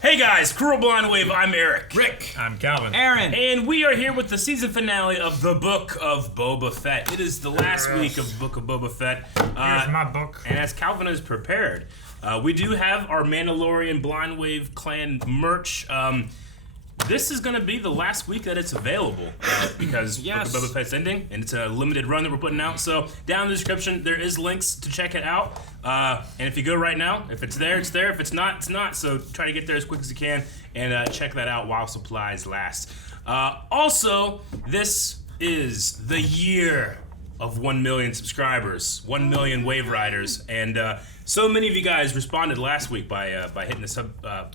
Hey guys, Cruel Blind Wave, I'm Eric. Rick. I'm Calvin. Aaron. And we are here with the season finale of the Book of Boba Fett. It is the last week of Book of Boba Fett. Here's my book. And as Calvin has prepared, we do have our Mandalorian Blind Wave clan merch. This is going to be the last week that it's available because Book of Boba Fett's ending, and it's a limited run that we're putting out. So down in the description, there is links to check it out. And if you go right now, if it's there, it's there. If it's not, it's not. So try to get there as quick as you can and check that out while supplies last. Also, this is the year of 1 million subscribers, 1 million Wave Riders, and so many of you guys responded last week by hitting the sub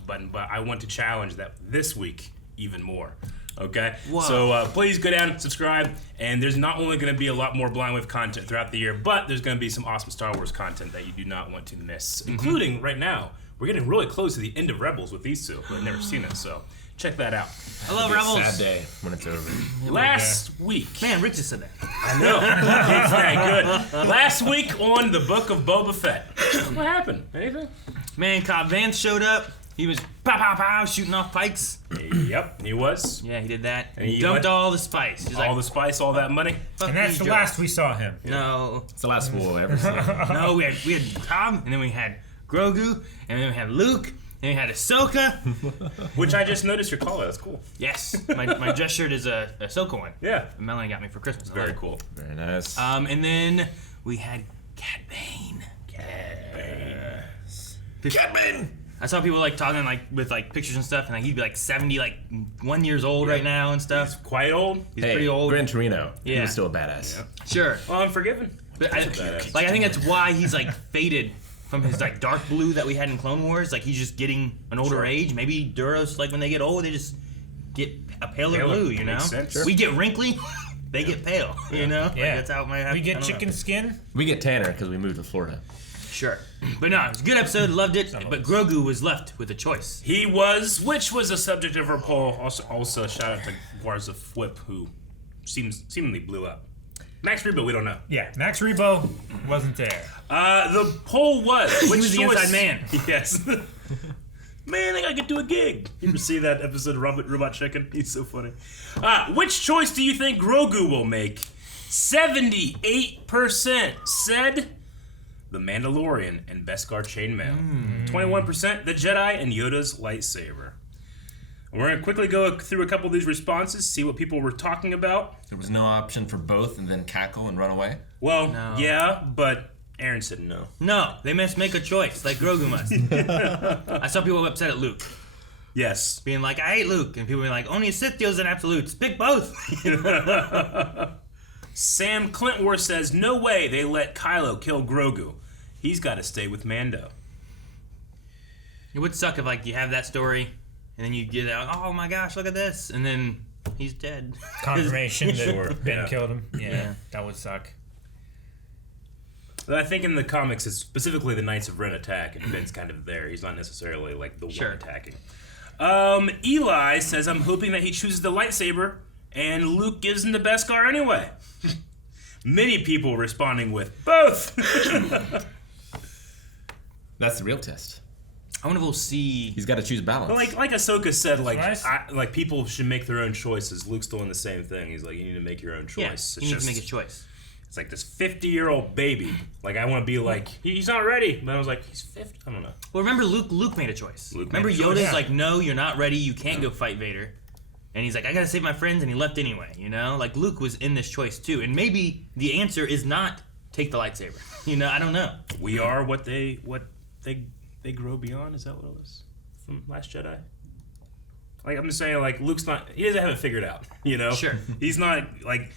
button, but I want to challenge that this week even more. Okay? Whoa. So please go down, subscribe, and there's not only going to be a lot more Blind Wave content throughout the year, but there's going to be some awesome Star Wars content that you do not want to miss, including right now. We're getting really close to the end of Rebels with these two, but I've never seen it, so check that out. I love Rebels. Sad day when it's over. Last week. Man, Rick just said that. I know. It's that good. Last week on the Book of Boba Fett. What happened? Anything? Man, Cad Bane showed up. He was pow pow pow shooting off pikes. Yep, he was. Yeah, he did that. And He dumped all the spice. He's All the spice, all that money. Fuck And that's these the jokes. last we saw him. No, It's the last fool we'll ever see. no, we had Tom, and then we had Grogu, and then we had Luke, and we had Ahsoka. Which I just noticed your collar. That's cool. Yes, my dress shirt is a Ahsoka one. Yeah. Melanie got me for Christmas. I love Very it. cool. Very nice. And then we had Cad Bane. Cad Bane! I saw people like talking like with like pictures and stuff, and like he'd be like 70, like 1 years old right now and stuff. Quite old. He's Hey, pretty old. Gran Torino. He Yeah. was still a badass. Sure, Well, I'm forgiven. but I think that's why he's like faded from his like dark blue that we had in Clone Wars. Like he's just getting an older age. Maybe Duros, like when they get old, they just get a paler Paler. blue. You know, Makes sense. Sure. we get wrinkly, they get pale. You know, Like, Yeah. that's how it might happen. We I get don't know. chicken skin. We get tanner because we moved to Florida. Sure, but no, it's a good episode. Loved it. But Grogu was left with a choice. He was, which was a subject of our poll. Also shout out to Warza Flip, who seemingly blew up. Max Rebo, we don't know. Yeah, Max Rebo wasn't there. The poll was, which was the choice? inside man. Yes. Man, I gotta get to a gig. You ever see that episode of Robot Chicken? He's so funny. Which choice do you think Grogu will make? 78% said the Mandalorian and Beskar chainmail. 21% the Jedi and Yoda's lightsaber. We're gonna quickly go through a couple of these responses, see what people were talking about. There was no option for both and then cackle and run away. Well, No. yeah, but Aaron said no. No, they must make a choice, like Grogu must. I saw people upset at Luke, Yes. being like, I hate Luke. And people being like, only a Sith deals in absolutes. Pick both. Sam Clintworth says, no way they let Kylo kill Grogu. He's got to stay with Mando. It would suck if like you have that story, and then you get out, oh my gosh, look at this. And then he's dead. Confirmation that Sure. Ben Yeah. killed him. Yeah, Yeah. that would suck. But I think in the comics, it's specifically the Knights of Ren attack, and Ben's kind of there. He's not necessarily like the Sure. one attacking. Eli says, I'm hoping that he chooses the lightsaber, and Luke gives him the Beskar anyway. Many people responding with both. That's the real test. I wonder if we'll see. He's got to choose balance. But like Ahsoka said, like Nice. like people should make their own choices. Luke's doing the same thing. He's like, you need to make your own choice. Yeah, It's he needs to just- make a choice. It's like this 50-year-old baby. Like I want to be like, he's not ready. But I was like, he's 50. I don't know. Well, remember Luke made a choice. Luke Remember made a choice. Yoda's Yeah. like, no, you're not ready. You can't go fight Vader. And he's like, I gotta save my friends, and he left anyway. You know, like Luke was in this choice too. And maybe the answer is not take the lightsaber. You know, I don't know. We are what they grow beyond. Is that what it was from Last Jedi? Like I'm just saying, like Luke's not. He doesn't have it figured out. You know. Sure. He's not like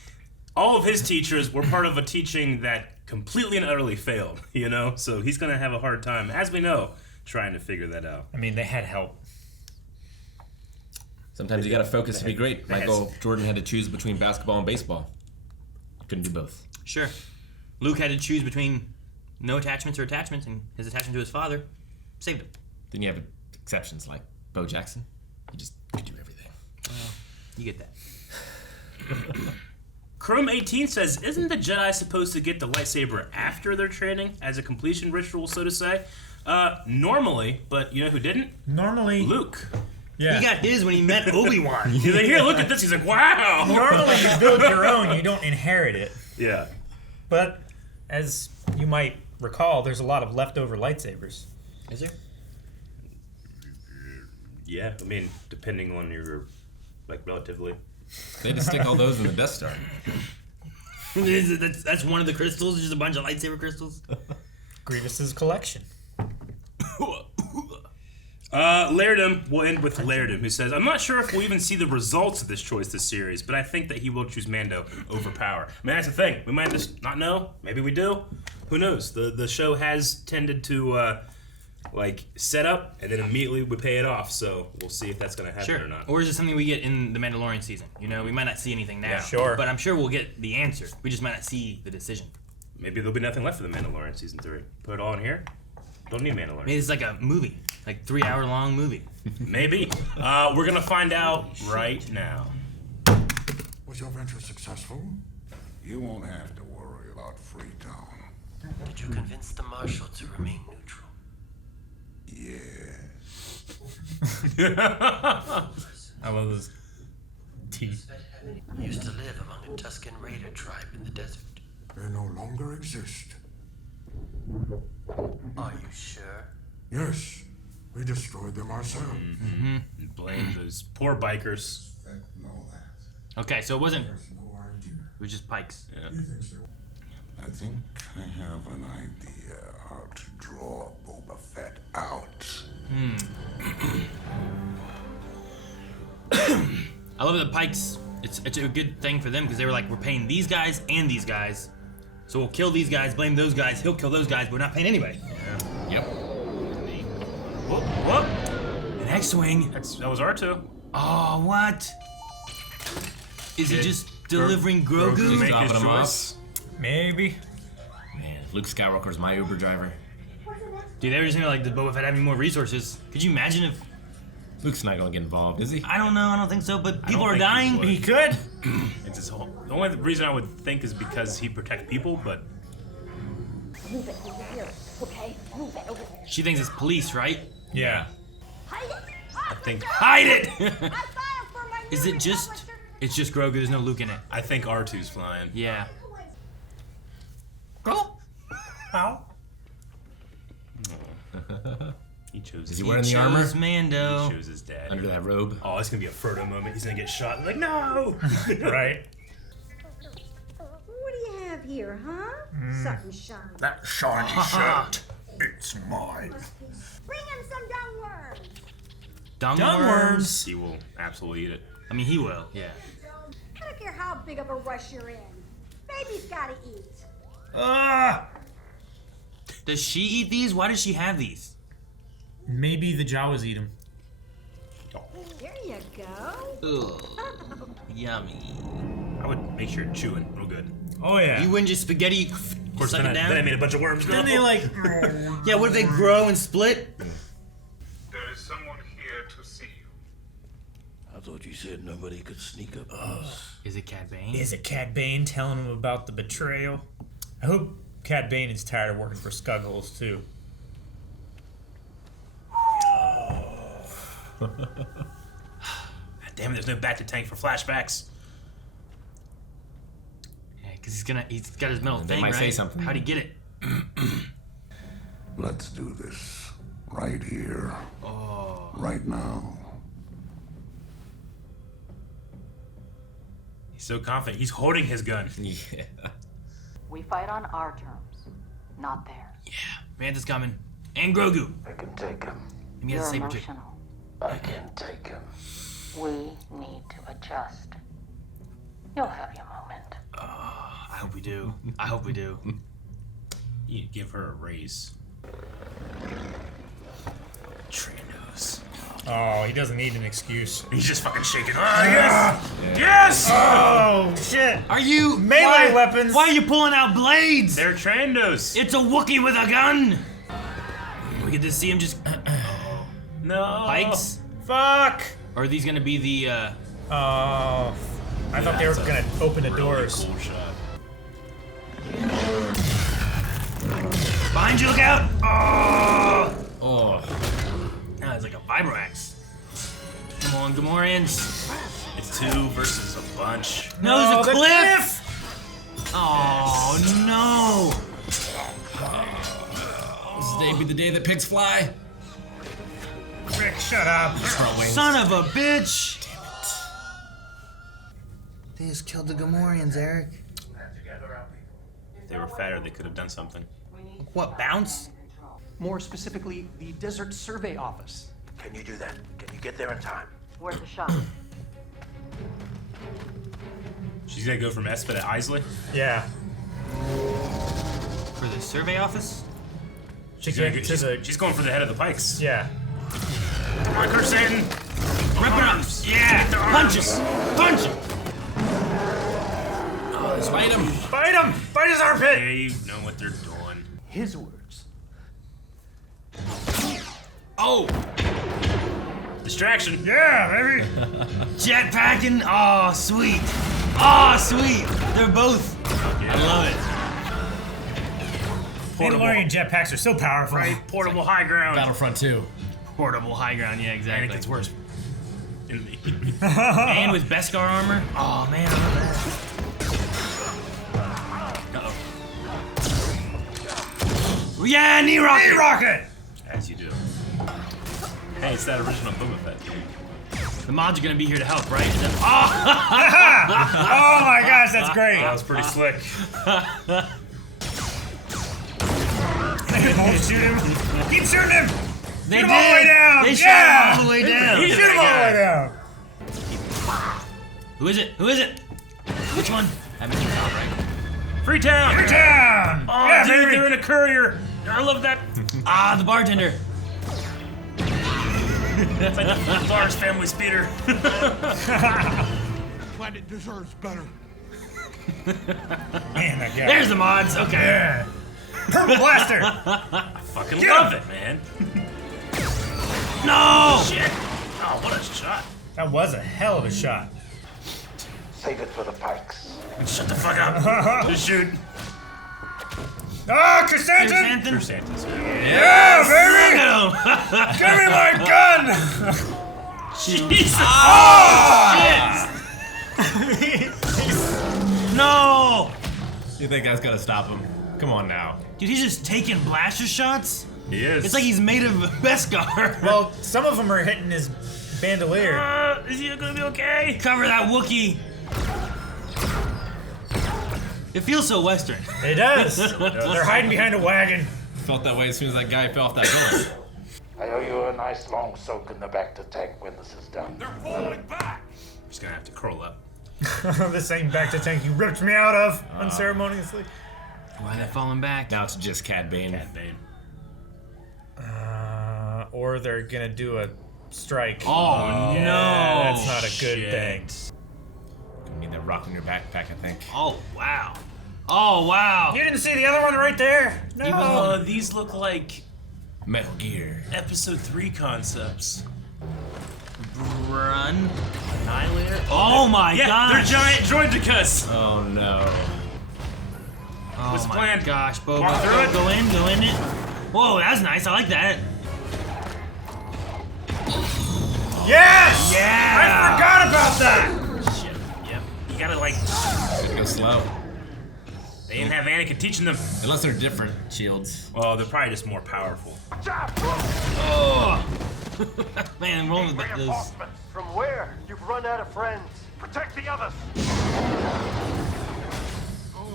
all of his teachers were part of a teaching that completely and utterly failed. You know. So he's gonna have a hard time, as we know, trying to figure that out. I mean, they had help. Sometimes you got to focus to be great. Michael Jordan had to choose between basketball and baseball. Couldn't do both. Sure. Luke had to choose between no attachments or attachments, and his attachment to his father saved him. Then you have exceptions like Bo Jackson. He just could do everything. You get that. Chrome18 says, isn't the Jedi supposed to get the lightsaber after their training as a completion ritual, so to say? Normally, but you know who didn't? Normally, Luke. yeah. He got his when he met Obi-Wan. He's like, here, look at this. He's like, wow. Normally, you build your own. You don't inherit it. Yeah. But as you might recall, there's a lot of leftover lightsabers. Is there? Yeah, I mean, depending on your, like, relatively. They just stick all those in the Death Star. That's one of the crystals, just a bunch of lightsaber crystals. Grievous's collection. Lairdom, we'll end with Lairdom, who says, I'm not sure if we'll even see the results of this choice this series, but I think that he will choose Mando over Power. I mean, that's the thing. We might just not know. Maybe we do. Who knows? The show has tended to, set up, and then immediately we pay it off, so we'll see if that's going to happen or not. Or is it something we get in the Mandalorian season? You know, we might not see anything now. Yeah. Sure. But I'm sure we'll get the answer. We just might not see the decision. Maybe there'll be nothing left for the Mandalorian season 3. Put it all in here. Don't need Mandalorian. Maybe it's like a movie, like 3-hour-long movie. Maybe. We're gonna find out right now. Was your venture successful? You won't have to worry about Freetown. Did you convince the Marshal to remain neutral? Yes. I love those teeth. Used to live among a Tusken Raider tribe in the desert. They no longer exist. Are you sure? Yes, we destroyed them ourselves. And blame those poor bikers. Know that. Okay, so it wasn't. There's no idea. It was just pikes. He thinks they- I think I have an idea how to draw Boba Fett out. I love the pikes. It's a good thing for them because they were like, we're paying these guys and these guys. So we'll kill these guys, blame those guys, he'll kill those guys, but we're not paying anybody. Yep. Whoop, whoop. An X-Wing. That was R2. Oh, what? Is it just delivering Grogu? Make his Stopping him choice. Maybe. Man, Luke Skywalker's my Uber driver. Dude, they were just gonna like, does Boba Fett have any more resources? Could you imagine if... Luke's not gonna get involved, is he? I don't know, I don't think so, but people don't are think he dying. would. He could. It's his whole. The only reason I would think is because he protects people, but Move it over here, okay? Move it over there. She thinks it's police, right? Yeah. Hide it! I think Hide it! I filed for my Is it just... It's just Grogu, there's no Luke in it. R2's flying. Yeah. How? He chose. Is he wearing the armor? Chose Mando. He chose his dad. Under that robe? Oh, it's gonna be a Frodo moment. He's gonna get shot. Like no. Right. What do you have here, huh? Something shiny. That shiny shirt, it's mine. Bring him some dung worms. Dung Dung worms. worms. He will absolutely eat it. I mean, he will, yeah. I don't care how big of a rush you're in. Baby's gotta eat. Ah. Does she eat these? Why does she have these? Maybe the Jawas eat him. There you go. Ugh. Yummy. I would make sure you're chewing real good. Oh yeah. You wouldn't just spaghetti Of course, suck then it down? I made a bunch of worms. Then they like. Yeah, what if they grow and split? There is someone here to see you. I thought you said nobody could sneak up on us. Is it Cad Bane? Is it Cad Bane telling him about the betrayal? I hope Cad Bane is tired of working for Scuggles too. God damn it! There's no back to tank for flashbacks. Yeah, because he's got his metal They thing, might right? say something. How'd he get it? Let's do this right here, right now. He's so confident. He's holding his gun. Yeah. We fight on our terms, not theirs. Manta's coming. And Grogu. I can take him. And he has a You're saber too. emotional. I can take him. We need to adjust. You'll have your moment. I hope we do. I hope we do. You need to give her a raise. Trandos. Oh, he doesn't need an excuse. He's just fucking shaking. Oh yes! Yes! Oh shit! Are you Melee weapons. Why are you pulling out blades? They're Trandos. It's a Wookiee with a gun. We get to see him just No. pikes. Fuck! Or are these gonna be the? Oh, I thought they were gonna open the doors. Cool shot. Behind you, look out! Oh! Oh. Ah, it's like a vibro-axe. Come on, Gamorreans. It's 2 versus a bunch. No, there's a the cliff! Oh, no. This day be the day that pigs fly. Rick, shut up. Front wings. Son of a bitch! Damn it. They just killed the Gamorreans, Eric. If they were fatter, they could have done something. What, bounce? More specifically, the Desert Survey Office. Can you do that? Can you get there in time? Worth a shot. She's gonna go from Espa to Isley. Yeah. For the survey office? She's going for the head of the Pikes. Yeah. Rancor Satan! Rip it up! Yeah! Punches! Punch him! Oh, let's fight him. Fight him! Fight his armpit! They know what they're doing. His words. Oh! Distraction. Yeah, baby! Jetpacking! Oh, sweet! Oh, sweet! They're both. I love it. Mandalorian jetpacks are so powerful. Right, portable high ground. Battlefront 2. Portable high ground, yeah, exactly. And it gets worse. And with Beskar armor? Oh, man, I love that. Uh-oh. Yeah, knee rocket! Knee rocket! As you do. Hey, it's that original Boba Fett. The mods are gonna be here to help, right? Oh! Oh my gosh, that's great! That was pretty slick. Don't shoot him! Keep shooting him! They Shoot him did! all the way down! They Yeah! shot him all the way down! Shoot him all the way down! Who is it? Who is it? Which one? I mentioned top, right? Freetown! Freetown! Oh, Yeah, dude, baby! they're in a courier. I love that. Ah, the bartender. That's like the Lars family speeder. Planet deserves better. Man, that guy. There's the mods. Okay. Yeah. Purple blaster! I fucking love it, man. No! Shit. Oh, what a shot. That was a hell of a shot. Save it for the Pikes. Shut the fuck up. Just shoot. Ah, Chrysanthemum! Chrysanthemums. Yeah, baby! Give me my gun! Jesus. No! You think that's gonna stop him? Come on now. Dude, he's just taking blaster shots? He is. It's like he's made of Beskar. Well, some of them are hitting his bandolier. Is he gonna be okay? Cover that Wookiee. It feels so Western. It does. They're hiding behind a wagon. Felt that way as soon as that guy fell off that building. I owe you a nice long soak in the back to tank when this is done. They're falling back. I'm just gonna have to curl up. The same back to tank you ripped me out of unceremoniously. Why are they falling back? Now it's just Cad Bane. Cad Bane. Or they're gonna do a strike. Oh, Yeah, no. that's not a good Shit. thing. You need that rock in your backpack, I think. Oh, wow. Oh, wow. You didn't see the other one right there? No. These look like Metal Gear. episode 3 concepts. Run. Annihilator. Oh, my Yeah, gosh. they're giant droidicus. Oh no. Oh, What's the my plan? gosh, Boba. Walk through it? Go in it. Whoa, that's nice. I like that. Yes! Yeah. I forgot about that! Shit. Yep. You gotta like. Gotta go slow. They didn't have Anakin teaching them. Unless they're different shields. Well, they're probably just more powerful. Oh. Man, I'm rolling with those. Reinforcements. From where? You've run out of friends. Protect the others.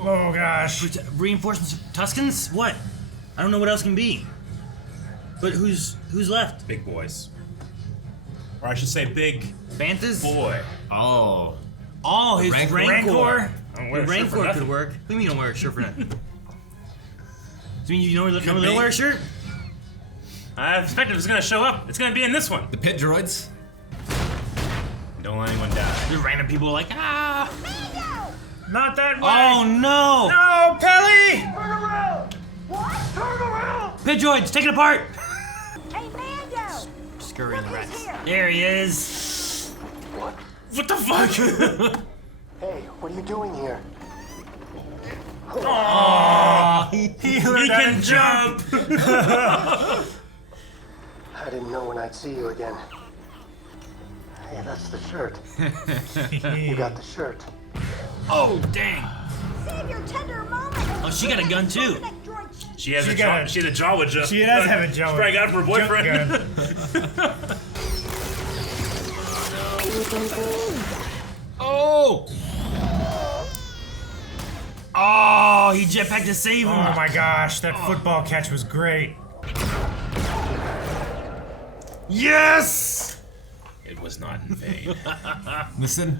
Oh gosh. Reinforcements of Tuscans? What? I don't know what else can be. But who's left? Big boys. Or I should say big Banthas? boy. Oh. Oh, his Rancor? Rancor. I'm wearing The a shirt for Rancor nothing. could work. What do you mean you don't wear a shirt for nothing? Do you mean you don't wear a shirt? I expected it was gonna show up. It's gonna be in this one. The pit droids? Don't let anyone die. The random people are like, ah! Not that way! Oh no! No, Pelly! Turn around. What? Turn around. Pit droids, take it apart! Hey, Mando! Scurrying the Look rats. who's here. There he is. What the fuck? Hey, what are you doing here? He can jump. I didn't know when I'd see you again. Hey, that's the shirt. You got the shirt. Oh, dang. Save your tender moment. Oh, she got a gun too. She has a Jawa jump. She does have a Jawa. She probably got it for her boyfriend. Oh! Oh, he jetpacked to save him. Oh my gosh, that football catch was great. Yes! It was not in vain. Listen.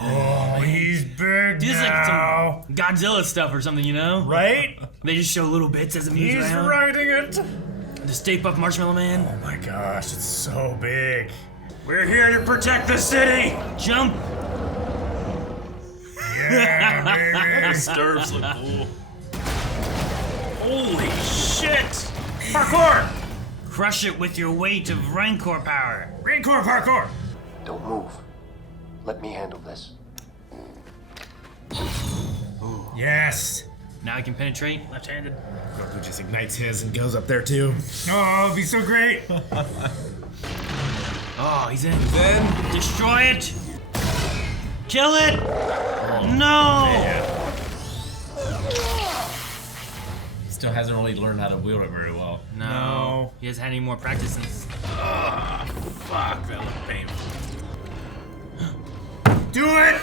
Oh, he's big This is like now. some Godzilla stuff or something, you know? Right? They just show little bits as it moves He's around. riding it. The Stay Puft Marshmallow Man. Oh my gosh, it's so big. We're here to protect the city. Jump! Yeah, baby. Stirrups look cool. Holy shit! Parkour! Crush it with your weight of Rancor power. Rancor parkour. Don't move. Let me handle this. Yes. Now I can penetrate left-handed. Grogu just ignites his and goes up there too. Oh, it'd be so great. Oh, he's in. Then Destroy it! Kill it! No! he still hasn't really learned how to wield it very well. No. He hasn't had any more practice since. Fuck, that looked painful. Do it.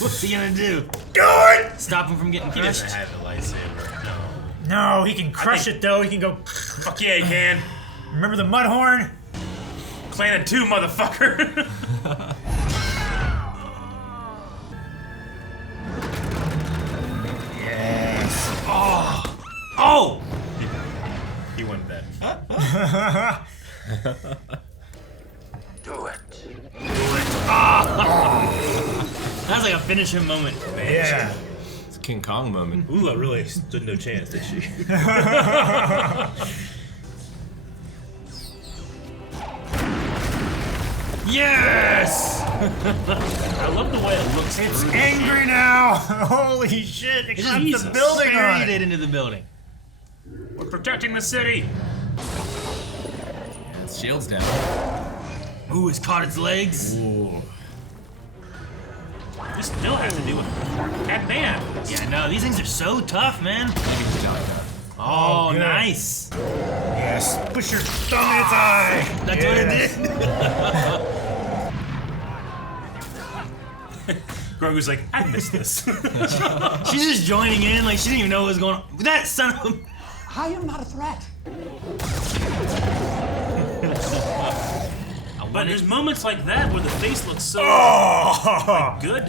What's he gonna do? Do it. Stop him from getting He crushed? doesn't have a lightsaber. No, he can crush it though. He can go. Fuck yeah, he can. Remember the mud horn? Clan of 2, motherfucker. Yes. Oh! He won that. Do it. That was like a finish him moment. Yeah. It's a King Kong moment. Ula really stood no chance, did she? Yes! I love the way it looks. It's angry now. Holy shit! It climbed the building on Buried it. it into the building. We're protecting the city. Its shield's down. Ooh, it's caught its legs. Ooh. This still has to do with Cad Bane. Yeah, no, these things are so tough, man. Maybe it's Jolly Gun. Oh, good. nice. Yes. Push your thumb in its eye. That's Yes. what it did. Grogu's like, I missed this. She's just joining in, like she didn't even know what was going on. That son of a... I am not a threat. But there's moments like that where the face looks so good.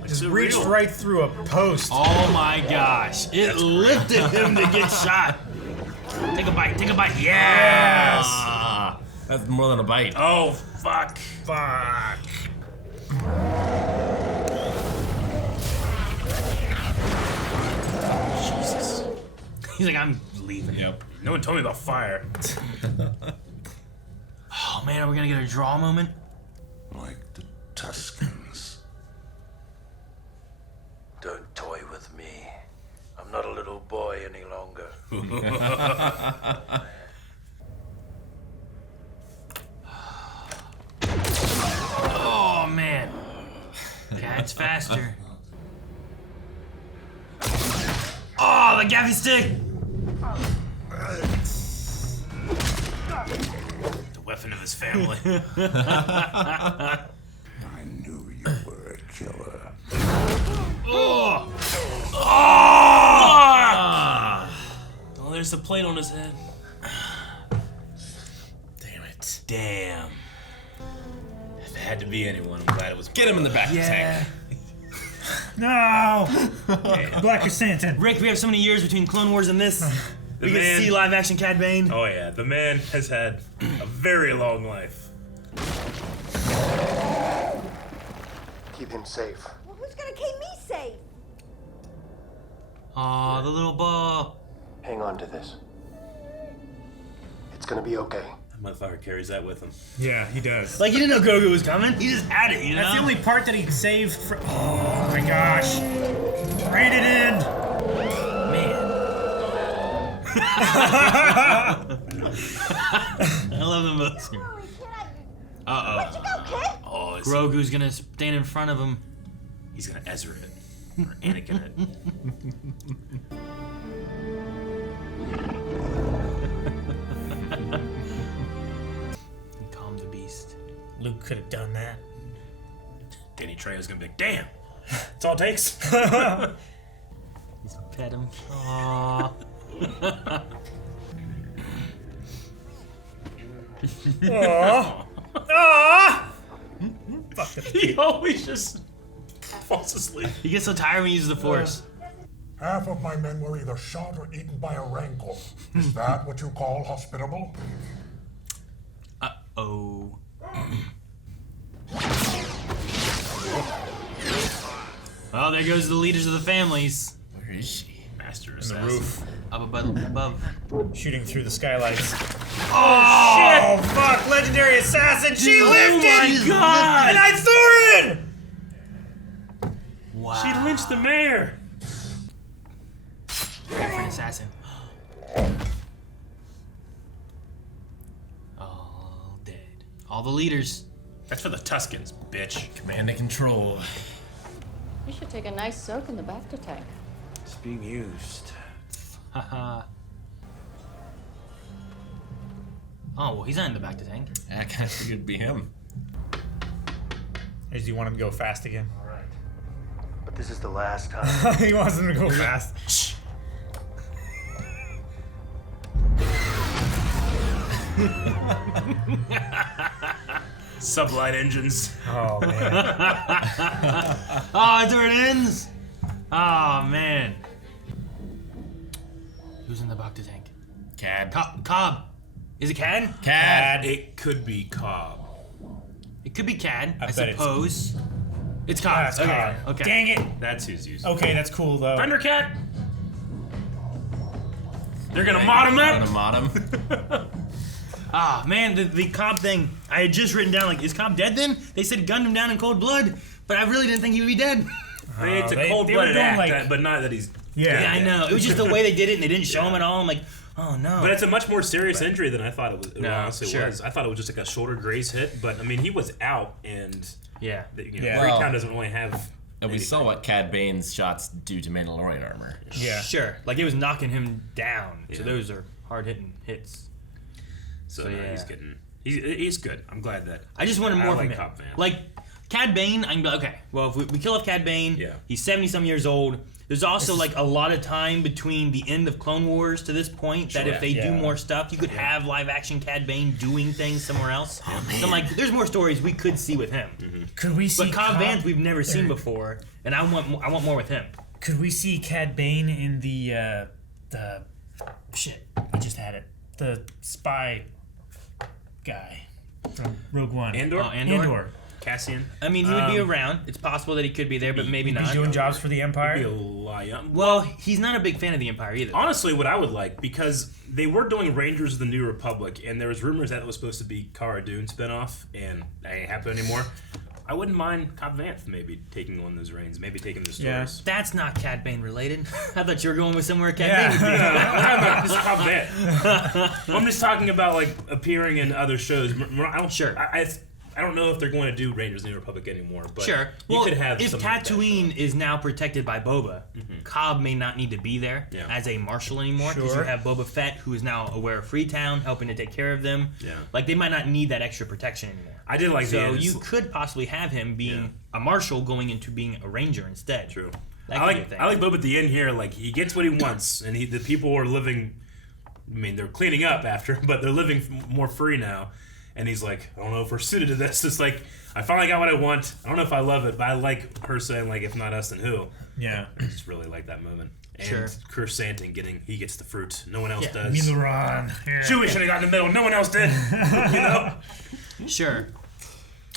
Like, Just so reached real. right through a post. Oh my gosh. It lifted him to get shot. Take a bite, take a bite. Yes! Ah, that's more than a bite. Oh, fuck. Fuck. Jesus. He's like, I'm leaving. Yep. No one told me about fire. Oh man, are we gonna get a draw moment? Like the Tuscans. Don't toy with me. I'm not a little boy any longer. Oh man. Cad's faster. Oh, the gaffy stick! The weapon of his family. I knew you were a killer. Oh! Oh, there's a plate on his head. Damn it. Damn. If it had to be anyone, I'm glad it was. Get him in the back of the tank. No. Black Chrysanthemum. Rick, we have so many years between Clone Wars and this. We get to man- see live action Cad Bane. Oh yeah, the man has had a very long life. Keep him safe. Well, who's gonna keep me safe? Aw, the little ball. Hang on to this. It's gonna be okay. That motherfucker carries that with him. Yeah, he does. Like, he didn't know Grogu was coming. He just had it, you know? That's the only part that he saved for. Oh my gosh. Rein it in. Man. I love them both. Holy shit, Uh where'd you go, kid? Oh, is Grogu's gonna stand in front of him. he's gonna Ezra it. Or Anakin it. And calm the beast. Luke could have done that. Danny Trejo's gonna be like, damn! That's all it takes. He's pet him. Aww. Aww. Aww. Fuck that He kid. always just falls asleep. He gets so tired when he uses the Force. Half of my men were either shot or eaten by a Rancor. Is that what you call hospitable? Uh-oh. Well, there goes the leaders of the families. Where is she? Master On the assassin. roof. Up above. Shooting through the skylights. Oh, shit! Fuck! Legendary assassin! She lifted! my God! And I threw it! Wow. She lynched the mayor. Different assassin. All dead. All the leaders. That's for the Tuscans, bitch. Command and control. You should take a nice soak in the Bacta tank. It's being used. Haha. Oh, well, he's not in the back to tank. I kind of figured it'd be him. Or does he want him to go fast again? Alright. But this is the last time. He wants him to go fast. Sublight engines. Oh, man. Oh, that's where it ends? Oh, man. Who's in the back to tank? Cad. Cobb. Is it Cad? Cad. It could be Cobb. It could be Cad, I bet it's- suppose. It's Cobb. That's okay. Cobb. Okay. Dang it. That's who's using. Okay, that's cool, though. Thundercat. They're gonna mod him Gonna up. mod him. Ah, man, the Cobb thing. I had just written down, like, is Cobb dead then? They said gunned him down in cold blood, but I really didn't think he would be dead. It's a they were cold-blooded doing, act, like- but not that he's. Yeah, I know. It was just the way they did it, and they didn't show him at all. I'm like, oh no. But it's a much more serious injury than I thought it was. It No, honestly sure. was. I thought it was just like a shoulder graze hit, but I mean, he was out, and yeah. Yeah. Freetown Well, doesn't really have. And we anything. saw what Cad Bane's shots do to Mandalorian armor. Yeah. Sure. Like, it was knocking him down. So Yeah. those are hard-hitting hits. So So, no, yeah. he's getting. He's good. I'm glad that. I just wanted more I from like him. Cobb, man. Like, Cad Bane, I can be like, okay, well, if we kill off Cad Bane, Yeah. he's 70-some years old. There's also, like, a lot of time between the end of Clone Wars to this point that Sure. if they do Yeah. more stuff, you could have live-action Cad Bane doing things somewhere else. So I'm like, there's more stories we could see with him. Could we see But Cobb Vanth we've never seen before, and I want more with him. Could we see Cad Bane in the shit? I just had it. The spy guy from Rogue One. Andor? Oh, Andor? Cassian. I mean, he would be around. It's possible that he could be there, but maybe He'd be not. doing jobs for the Be a Empire. lion. Well, he's not a big fan of the Empire either. Honestly, what I would like, because they were doing Rangers of the New Republic, and there was rumors that it was supposed to be Cara Dune spinoff, and that ain't happening anymore. I wouldn't mind Cobb Vanth maybe taking on those reins, maybe taking the Yeah. stories. That's not Cad Bane related. I thought you were going with somewhere Cad Yeah. Bane would be. I'm not just Cobb Vanth. I'm just talking about like appearing in other shows. I don't, Sure. I don't know if they're going to do Rangers of the New Republic anymore, but Sure. you Well, could have if something like that. Tatooine is now protected by Boba, Cobb may not need to be there Yeah. as a marshal anymore because Sure. you have Boba Fett, who is now aware of Freetown, helping to take care of them. Yeah. Like, they might not need that extra protection anymore. I did like the So end. you could possibly have him being a marshal going into being a ranger instead. True. That I could be a like thing. I like Boba at the end here. Like he gets what he wants, and the people are living. I mean, they're cleaning up after, but they're living more free now. And he's like, I don't know if we're suited to this. It's like I finally got what I want. I don't know if I love it, but I like her saying like, if not us, then who? Yeah. I just really like that moment. And Sure. Chrysanthemum he gets the fruit. No one else Yeah. does. Miluran. Chewie should have gotten in the middle. No one else did. You know. Sure.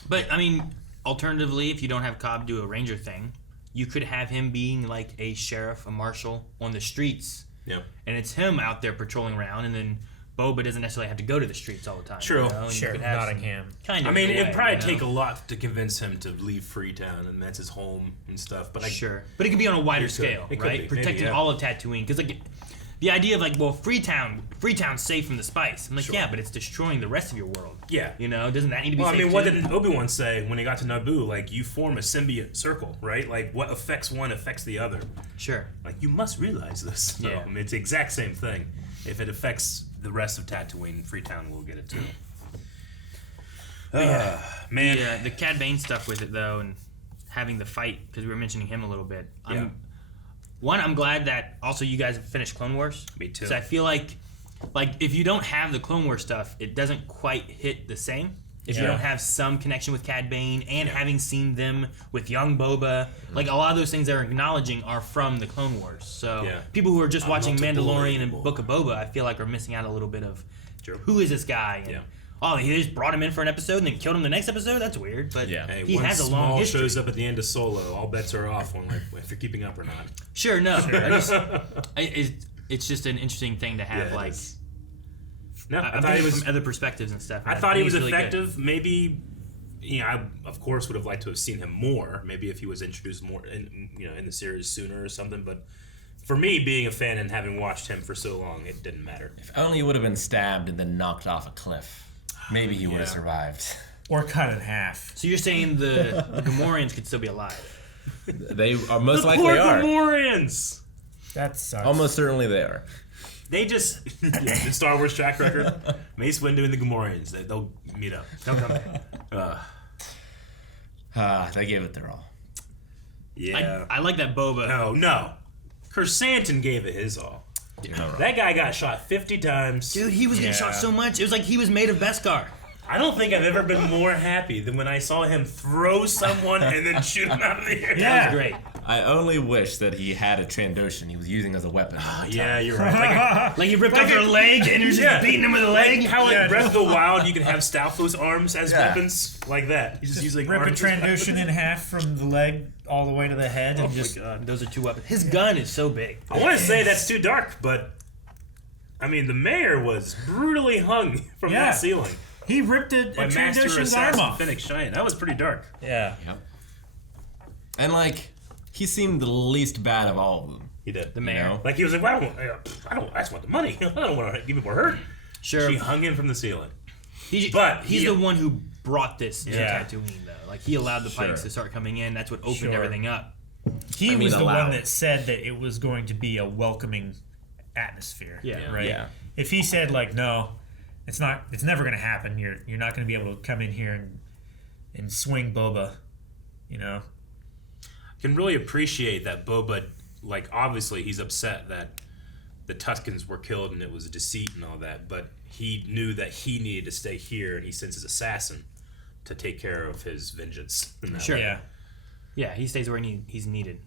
But, I mean, alternatively, if you don't have Cobb do a ranger thing, you could have him being like a sheriff, a marshal on the streets. Yeah. And it's him out there patrolling around, and then Boba doesn't necessarily have to go to the streets all the time. True. You know? And you Sure. could have Nottingham. Kind of. I mean, in a it'd way, probably you know? take a lot to convince him to leave Freetown, and that's his home and stuff. But Sure. But it could be on a wider It could. scale, It could right? be. Maybe, Protecting yeah. all of Tatooine. Because, like, the idea of like, well, Freetown's safe from the spice. I'm like, yeah, but it's destroying the rest of your world. Yeah. You know, doesn't that need to be Well, safe what too? did Obi-Wan say when he got to Naboo? Like, you form a symbiote circle, right? Like, what affects one affects the other. Sure. Like, you must realize this. So, Yeah. I mean, it's the exact same thing. If it affects the rest of Tatooine, Freetown will get it too. Man. Yeah, the Cad Bane stuff with it though, and having the fight because we were mentioning him a little bit. I'm glad that also you guys have finished Clone Wars. Me too. So I feel like if you don't have the Clone Wars stuff, it doesn't quite hit the same. If you don't have some connection with Cad Bane and having seen them with young Boba, like a lot of those things they're acknowledging are from the Clone Wars. So people who are just watching Mandalorian and Book of Boba, I feel like are missing out a little bit of who is this guy? And, oh, he just brought him in for an episode and then killed him the next episode? That's weird. But Hey, he has a long history. shows up at the end of Solo. All bets are off on like if you're keeping up or not. Sure, no. It's just an interesting thing to have. Yeah, like, no, I thought it was from other perspectives and stuff. I thought he was effective. Maybe, I of course would have liked to have seen him more. Maybe if he was introduced more, in the series sooner or something. But for me, being a fan and having watched him for so long, it didn't matter. If only he would have been stabbed and then knocked off a cliff, maybe he would have survived. Or cut in half. So you're saying the Gamorreans could still be alive? They are most likely are. Gamorreans. That sucks. Almost certainly they are. They just the Star Wars track record. Mace Windu and the Gamorreans. They'll meet up. They'll come back. They gave it their all. Yeah. I like that Boba. No. Chrysanthemum gave it his all. That guy got shot 50 times. Dude, he was getting shot so much. It was like he was made of Beskar. I don't think I've ever been more happy than when I saw him throw someone and then shoot him out of the air. That was great. I only wish that he had a Trandoshan he was using as a weapon. Yeah, you're right. Like he ripped off your leg and you're just beating him with a leg. Like how in Breath of the Wild you can have Stalfo's arms as weapons, like that. He's just using rip a arms. Trandoshan in half from the leg all the way to the head, and just those are two weapons. His gun is so big. I want to say that's too dark, but I mean the mayor was brutally hung from that ceiling. He ripped a Trandoshan's arm off. Fennec Shine. That was pretty dark. Yeah. And he seemed the least bad of all of them. He did. The mayor. Like he was like, well, I just want the money. I don't want to give people hurt. Sure. She hung him from the ceiling. He's the one who brought this to Tatooine, though. Like he allowed the Pikes to start coming in. That's what opened everything up. He was the one that said that it was going to be a welcoming atmosphere. Yeah. Right. Yeah. If he said no, it's not. It's never going to happen. You're not going to be able to come in here and swing Boba. Can really appreciate that Boba, obviously he's upset that the Tuskens were killed and it was a deceit and all that, but he knew that he needed to stay here and he sends his assassin to take care of his vengeance. Sure. Yeah. Yeah, he stays where he's needed.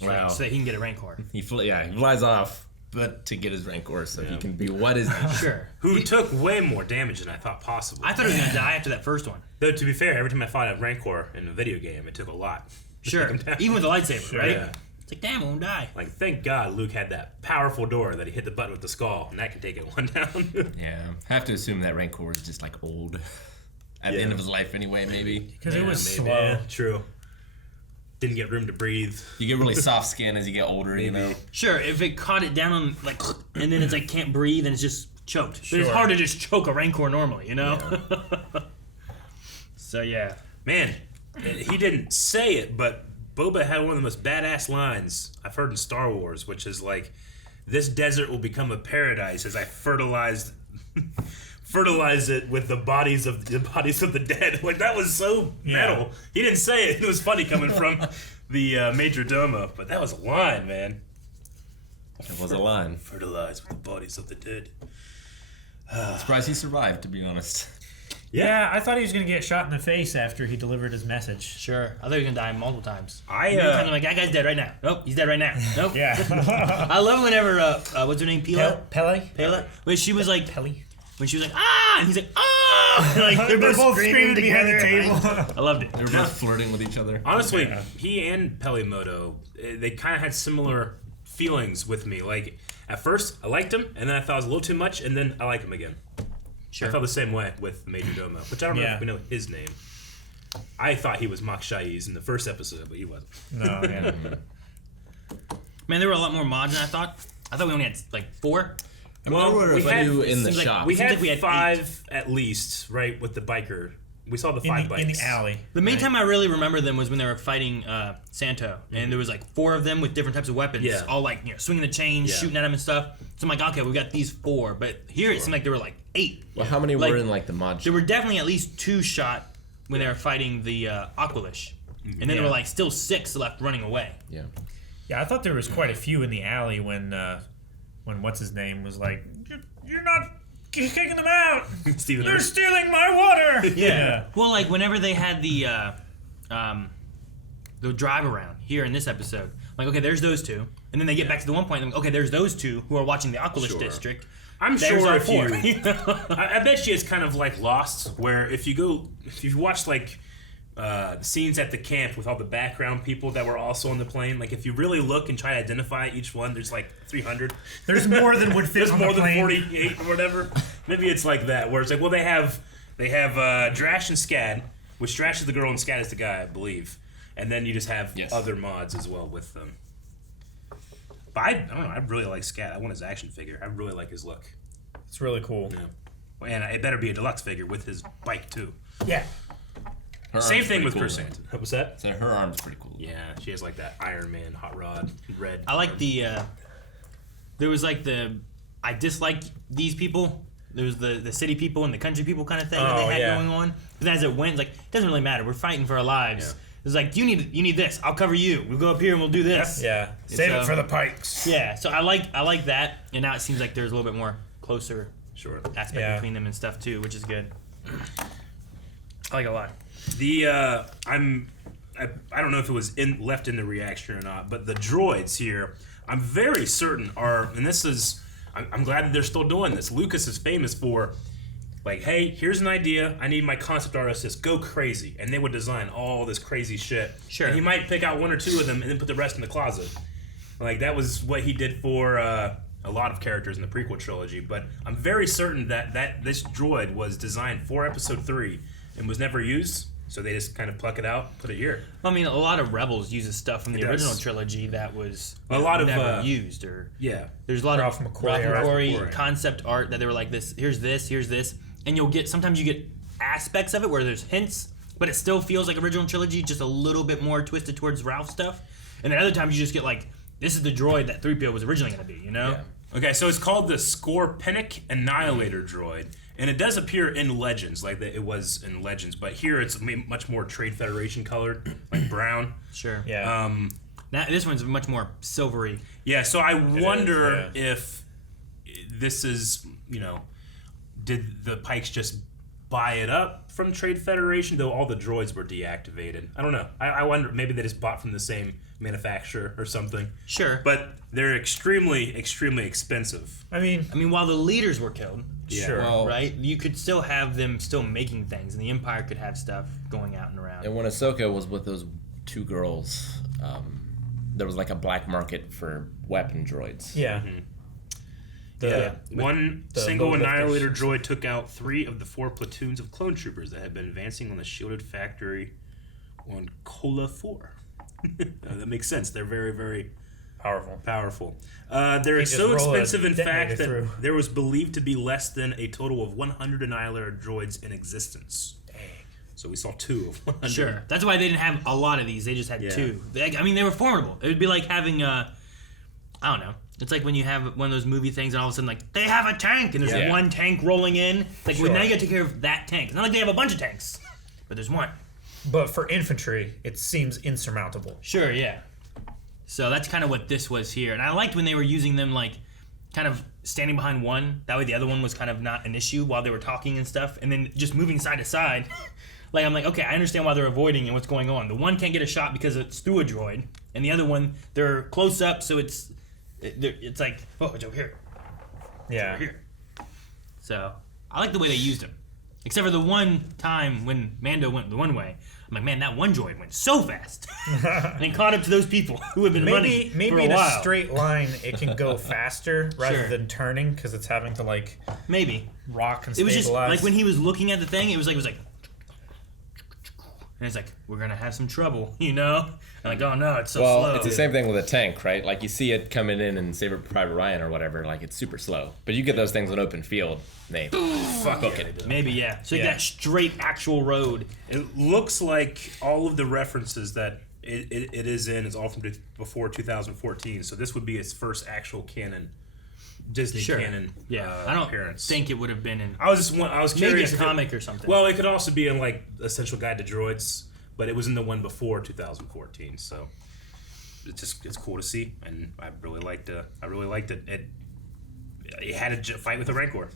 Wow. So that he can get a Rancor. He flies off, but to get his Rancor so he can be what is Sure. Who took way more damage than I thought possible. I thought he was going to die after that first one. Though, to be fair, every time I fought a Rancor in a video game, it took a lot. Sure. Even with a lightsaber, right? Yeah. It's like, damn, I won't die. Thank God Luke had that powerful door that he hit the button with the skull, and that can take it one down. Yeah. Have to assume that Rancor is just old. At the end of his life anyway, maybe. Because it was slow. Yeah, true. Didn't get room to breathe. You get really soft skin as you get older, Sure, if it caught it down on, and then it's can't breathe and it's just choked. But it's hard to just choke a Rancor normally, Yeah. So, yeah. Man, he didn't say it, but Boba had one of the most badass lines I've heard in Star Wars, which is this desert will become a paradise as I fertilize it with the bodies of the dead. That was so metal. He didn't say it. It was funny coming from the Major Domo, but that was a line, man. It was a line. Fertilize with the bodies of the dead. Surprised he survived, to be honest. Yeah, I thought he was going to get shot in the face after he delivered his message. Sure. I thought he was going to die multiple times. I'm like, that guy's dead right now. Nope, he's dead right now. Nope. Yeah. I love whenever, what's her name, Pela? Pele? When she was like, Pele. When she was like, ah! And he's like, ah! They're both screaming behind the table. I loved it. They were both flirting with each other. Honestly, he and Pelimoto, they kind of had similar feelings with me. At first, I liked him, and then I thought it was a little too much, and then I like him again. Sure. I felt the same way with Major Domo, which I don't know if we know his name. I thought he was Mok Shaiz in the first episode, but he wasn't. No, yeah. Man, there were a lot more mods than I thought. I thought we only had like 4. Well, we had in the seems like shop. we Seems had like we had 5 at least, right, with the biker. We saw the 5 bikes in the alley. The main time I really remember them was when they were fighting Santo, and there was like 4 of them with different types of weapons, Yeah. all like swinging the chains, shooting at him and stuff. So I'm like, okay, we got these 4, but here it seemed like there were like 8. Well, how many Like, were in like the mod? There were definitely at least 2 shot when they were fighting the Aqualish, and then there were like still 6 left running away. Yeah. Yeah, I thought there was quite a few in the alley when what's his name was like, you're not kicking them out. They're stealing my water. Yeah. Well, like whenever they had the drive around here in this episode, like okay, there's those 2, and then they get back to the one point. And okay, there's those 2 who are watching the Aqualish district. I'm There's sure our if 4. you, I bet you it's kind of like Lost, where if you watch like the scenes at the camp with all the background people that were also on the plane, like if you really look and try to identify each one, there's like 300. There's more than would fit There's on more the than plane. 48 or whatever. Maybe it's like that, where it's like, well, they have Drash and Scad, which Drash is the girl and Scad is the guy, I believe, and then you just have other mods as well with them. But I don't know. I really like Scad. I want his action figure. I really like his look. It's really cool. Yeah. And it better be a deluxe figure with his bike too. Yeah. Her Same arm's thing pretty with cool, Chrysanthemum. What's that? So her arm's pretty cool. Yeah, she has like that Iron Man hot rod red. I like the. There was like I dislike these people. There was the city people and the country people kind of thing that they had going on. But as it went, like it doesn't really matter. We're fighting for our lives. Yeah. It's like you need this. I'll cover you. We'll go up here and we'll do this. Yeah. Save it for the pikes. Yeah. So I like that, and now it seems like there's a little bit more closer aspect between them and stuff too, which is good. I like it a lot. The I don't know if it was left in the reaction or not, but the droids here, I'm very certain are, and this is, I'm glad that they're still doing this. Lucas is famous for, like, hey, here's an idea. I need my concept artist to go crazy, and they would design all this crazy shit. Sure. And he might pick out 1 or 2 of them and then put the rest in the closet. Like that was what he did for a lot of characters in the prequel trilogy. But I'm very certain that this droid was designed for Episode 3 and was never used. So they just kind of pluck it out, put it here. Well, I mean, a lot of Rebels uses stuff from the original trilogy that was never used, or there's a lot of Ralph McQuarrie concept art that they were like this. Here's this, and sometimes you get aspects of it where there's hints, but it still feels like original trilogy, just a little bit more twisted towards Ralph stuff. And then other times you just get like, this is the droid that 3PO was originally going to be, you know? Yeah. Okay, so it's called the Scorpenic Annihilator droid. And it does appear in Legends, like it was in Legends, but here it's much more Trade Federation colored, like brown. Sure. Yeah. Now, this one's much more silvery. Yeah, so I wonder if this is, did the Pikes just buy it up from Trade Federation, though all the droids were deactivated? I don't know. I wonder, maybe they just bought from the same manufacturer or something. Sure. But they're extremely, extremely expensive. I mean, while the leaders were killed, sure, right? You could still have them still making things, and the Empire could have stuff going out and around. And when Ahsoka was with those 2 girls, there was like a black market for weapon droids. Yeah. Mm-hmm. One single Annihilator droid took out 3 of the 4 platoons of clone troopers that had been advancing on the shielded factory on Kola 4. That makes sense. They're very, very powerful. They're so expensive, in fact, that there was believed to be less than a total of 100 Annihilator droids in existence. Dang. So we saw 2 of 100. Sure. That's why they didn't have a lot of these. They just had 2. They were formidable. It would be like having I don't know. It's like when you have one of those movie things and all of a sudden, like, they have a tank and there's one tank rolling in. It's like, well, now you got to take care of that tank. It's not like they have a bunch of tanks, but there's one. But for infantry, it seems insurmountable. Sure, yeah. So that's kind of what this was here. And I liked when they were using them, like, kind of standing behind one. That way the other one was kind of not an issue while they were talking and stuff. And then just moving side to side. Like, I'm like, okay, I understand why they're avoiding and what's going on. The one can't get a shot because it's through a droid. And the other one, they're close up, so it's like, oh, it's over here. Yeah. It's over here. So I like the way they used them. Except for the one time when Mando went the one way. I'm like, man, that one droid went so fast. And caught up to those people who have been running for a while. Maybe in a straight line it can go faster rather than turning because it's having to, like, maybe rock and stabilize. It was just, stabilize. like, when he was looking at the thing, it was like And it's like, we're going to have some trouble, you know? And like, oh no, it's so well, slow. it's the same thing with a tank, right? Like, you see it coming in Saving Private Ryan or whatever, like, it's super slow. But you get those things on open field, they book it. Maybe, yeah. So you got straight actual road. It looks like all of the references that it is in is all from before 2014. So this would be its first actual canon. Disney canon I don't appearance. think it would have been in. I was curious. Maybe a if comic or something. Well, it could also be in like Essential Guide to Droids, but it was in the one before 2014. So it's cool to see, and I really liked it. It had a fight with a Rancor.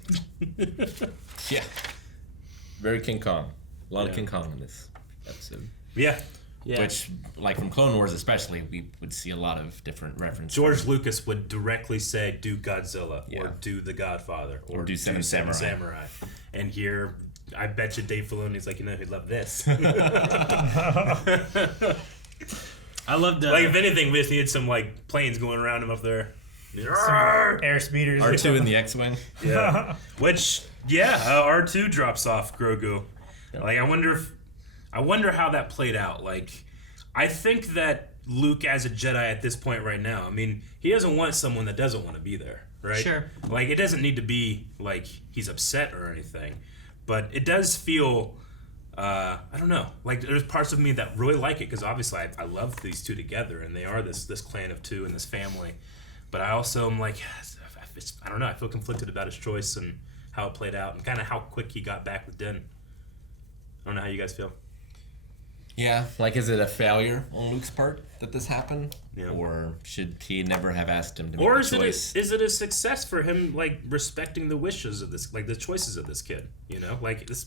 Yeah, very King Kong. A lot of King Kong in this episode. Yeah. Which, like from Clone Wars especially, we would see a lot of different references. George Lucas would directly say, do Godzilla, or do The Godfather, or do Seven Samurai. And here, I bet you Dave Filoni's like, he'd love this. I loved like, if anything, we just needed some, like, planes going around him up there. Some air speeders. R2 in the X-Wing. Yeah. Which, R2 drops off Grogu. Yep. Like, I wonder how that played out. Like, I think that Luke as a Jedi at this point right now, I mean, he doesn't want someone that doesn't want to be there, right? Sure. Like, it doesn't need to be, like, he's upset or anything. But it does feel, I don't know. Like, there's parts of me that really like it, because obviously I love these two together, and they are this clan of two and this family. But I also am like, I don't know, I feel conflicted about his choice and how it played out, and kind of how quick he got back with Din. I don't know how you guys feel. Yeah, like, is it a failure on Luke's part that this happened? Yeah. Or should he never have asked him to make the choice? Or is it a success for him, like, respecting the wishes of this, like, the choices of this kid, you know? Like, this,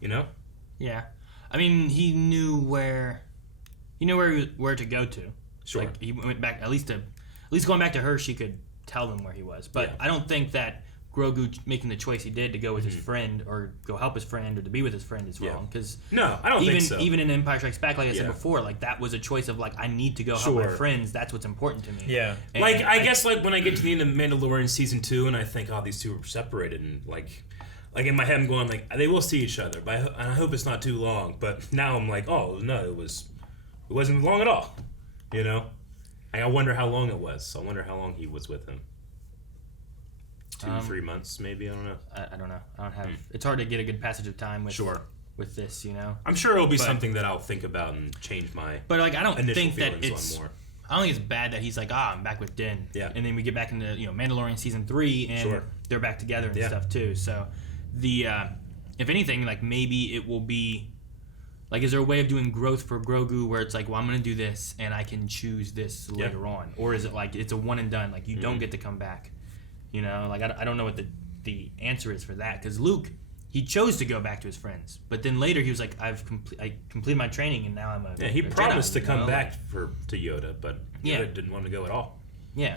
you know? Yeah. I mean, he knew where to go to. Sure. Like, he went back, at least going back to her, she could tell them where he was. But I don't think that Grogu making the choice he did to go with his friend or go help his friend or to be with his friend is wrong. Because no, I don't think so. Even in Empire Strikes Back, like I said before, like, that was a choice of, like, I need to go help my friends. That's what's important to me. Yeah. And like, I guess, like, when I get to the end of Mandalorian Season 2 and I think, oh, these two are separated, and, like in my head I'm going, like, they will see each other, but I hope it's not too long. But now I'm like, oh, no, it wasn't long at all, you know? I wonder how long it was. I wonder how long he was with him. 2-3 months, maybe. I don't know. I don't know. I don't have. It's hard to get a good passage of time with this, you know. I'm sure it'll be something that I'll think about and change my. But, like, I don't think that it's. I don't think it's bad that he's like, I'm back with Din. Yeah. And then we get back into Mandalorian season 3, and they're back together and stuff too. So the if anything, like, maybe it will be. Like, is there a way of doing growth for Grogu where it's like, well, I'm going to do this and I can choose this later on? Or is it like it's a one and done? Like, you don't get to come back? You know, like, I don't know what the answer is for that. Because Luke, he chose to go back to his friends. But then later he was like, I completed my training and now I'm a he promised Jedi, to come back to Yoda, but Yeah. Yoda didn't want to go at all. Yeah.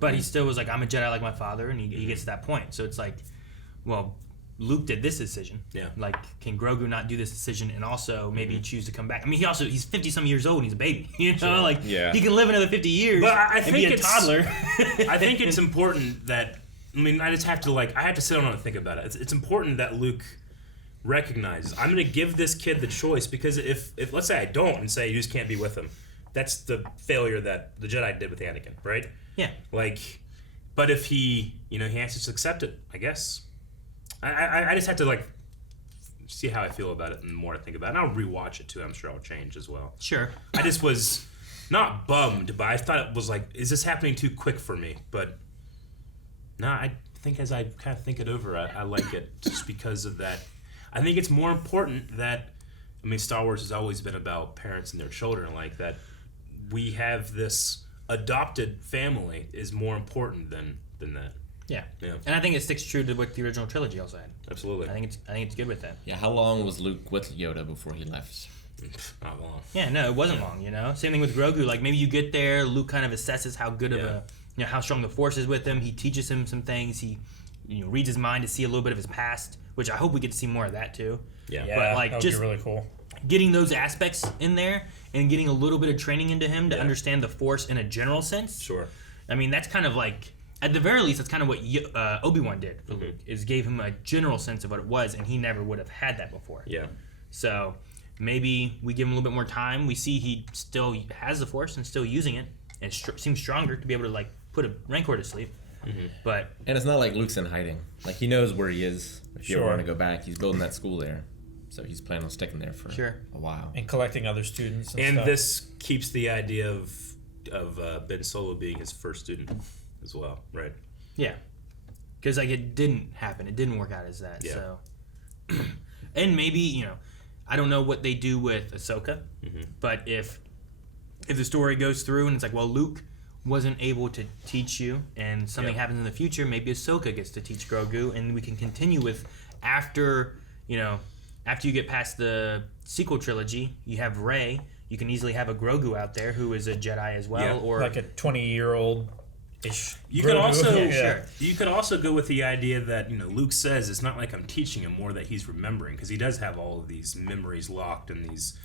But he still was like, I'm a Jedi like my father, and he gets to that point. So it's like, well, Luke did this decision. Yeah. Like, can Grogu not do this decision and also maybe choose to come back? I mean, he's 50-some years old and he's a baby. You know, like, he can live another 50 years but I and think be a toddler. I think it's important that, I mean, I just have to, like, I have to sit down and think about it. It's important that Luke recognizes, I'm going to give this kid the choice, because if let's say I don't and say you just can't be with him, that's the failure that the Jedi did with Anakin, right? Yeah. Like, but if he has to just accept it, I guess. I just have to, like, see how I feel about it and the more I think about it. And I'll rewatch it too. I'm sure I'll change as well. Sure. I just was not bummed, but I thought it was like, is this happening too quick for me? But no, I think as I kind of think it over, I like it just because of that. I think it's more important that, I mean, Star Wars has always been about parents and their children, like that we have this adopted family is more important than that. Yeah. And I think it sticks true to what the original trilogy also had. Absolutely. I think it's good with that. Yeah, how long was Luke with Yoda before he left? Not long. Yeah, no, it wasn't long, Same thing with Grogu. Like, maybe you get there, Luke kind of assesses how good of how strong the Force is with him. He teaches him some things. He reads his mind to see a little bit of his past, which I hope we get to see more of that too. Yeah. But, like, that would just be really cool. Getting those aspects in there and getting a little bit of training into him to understand the Force in a general sense. Sure. I mean, that's kind of like, at the very least, that's kind of what Obi-Wan did for Luke, is gave him a general sense of what it was, and he never would have had that before. Yeah. So maybe we give him a little bit more time. We see he still has the Force and still using it, and seems stronger to be able to like put a Rancor to sleep. But and it's not like Luke's in hiding. Like he knows where he is. If you ever want to go back, he's building that school there, so he's planning on sticking there for a while and collecting other students. And stuff. this keeps the idea of Ben Solo being his first student as well, right? Yeah, because like it didn't happen. It didn't work out as that. Yeah. So, and maybe I don't know what they do with Ahsoka, but if the story goes through and it's like, well, Luke wasn't able to teach you, and something happens in the future, maybe Ahsoka gets to teach Grogu, and we can continue with after you get past the sequel trilogy, you have Rey. You can easily have a Grogu out there who is a Jedi as well, or like a 20-year-old. You could also go with the idea that Luke says it's not like I'm teaching him, more that he's remembering, because he does have all of these memories locked and these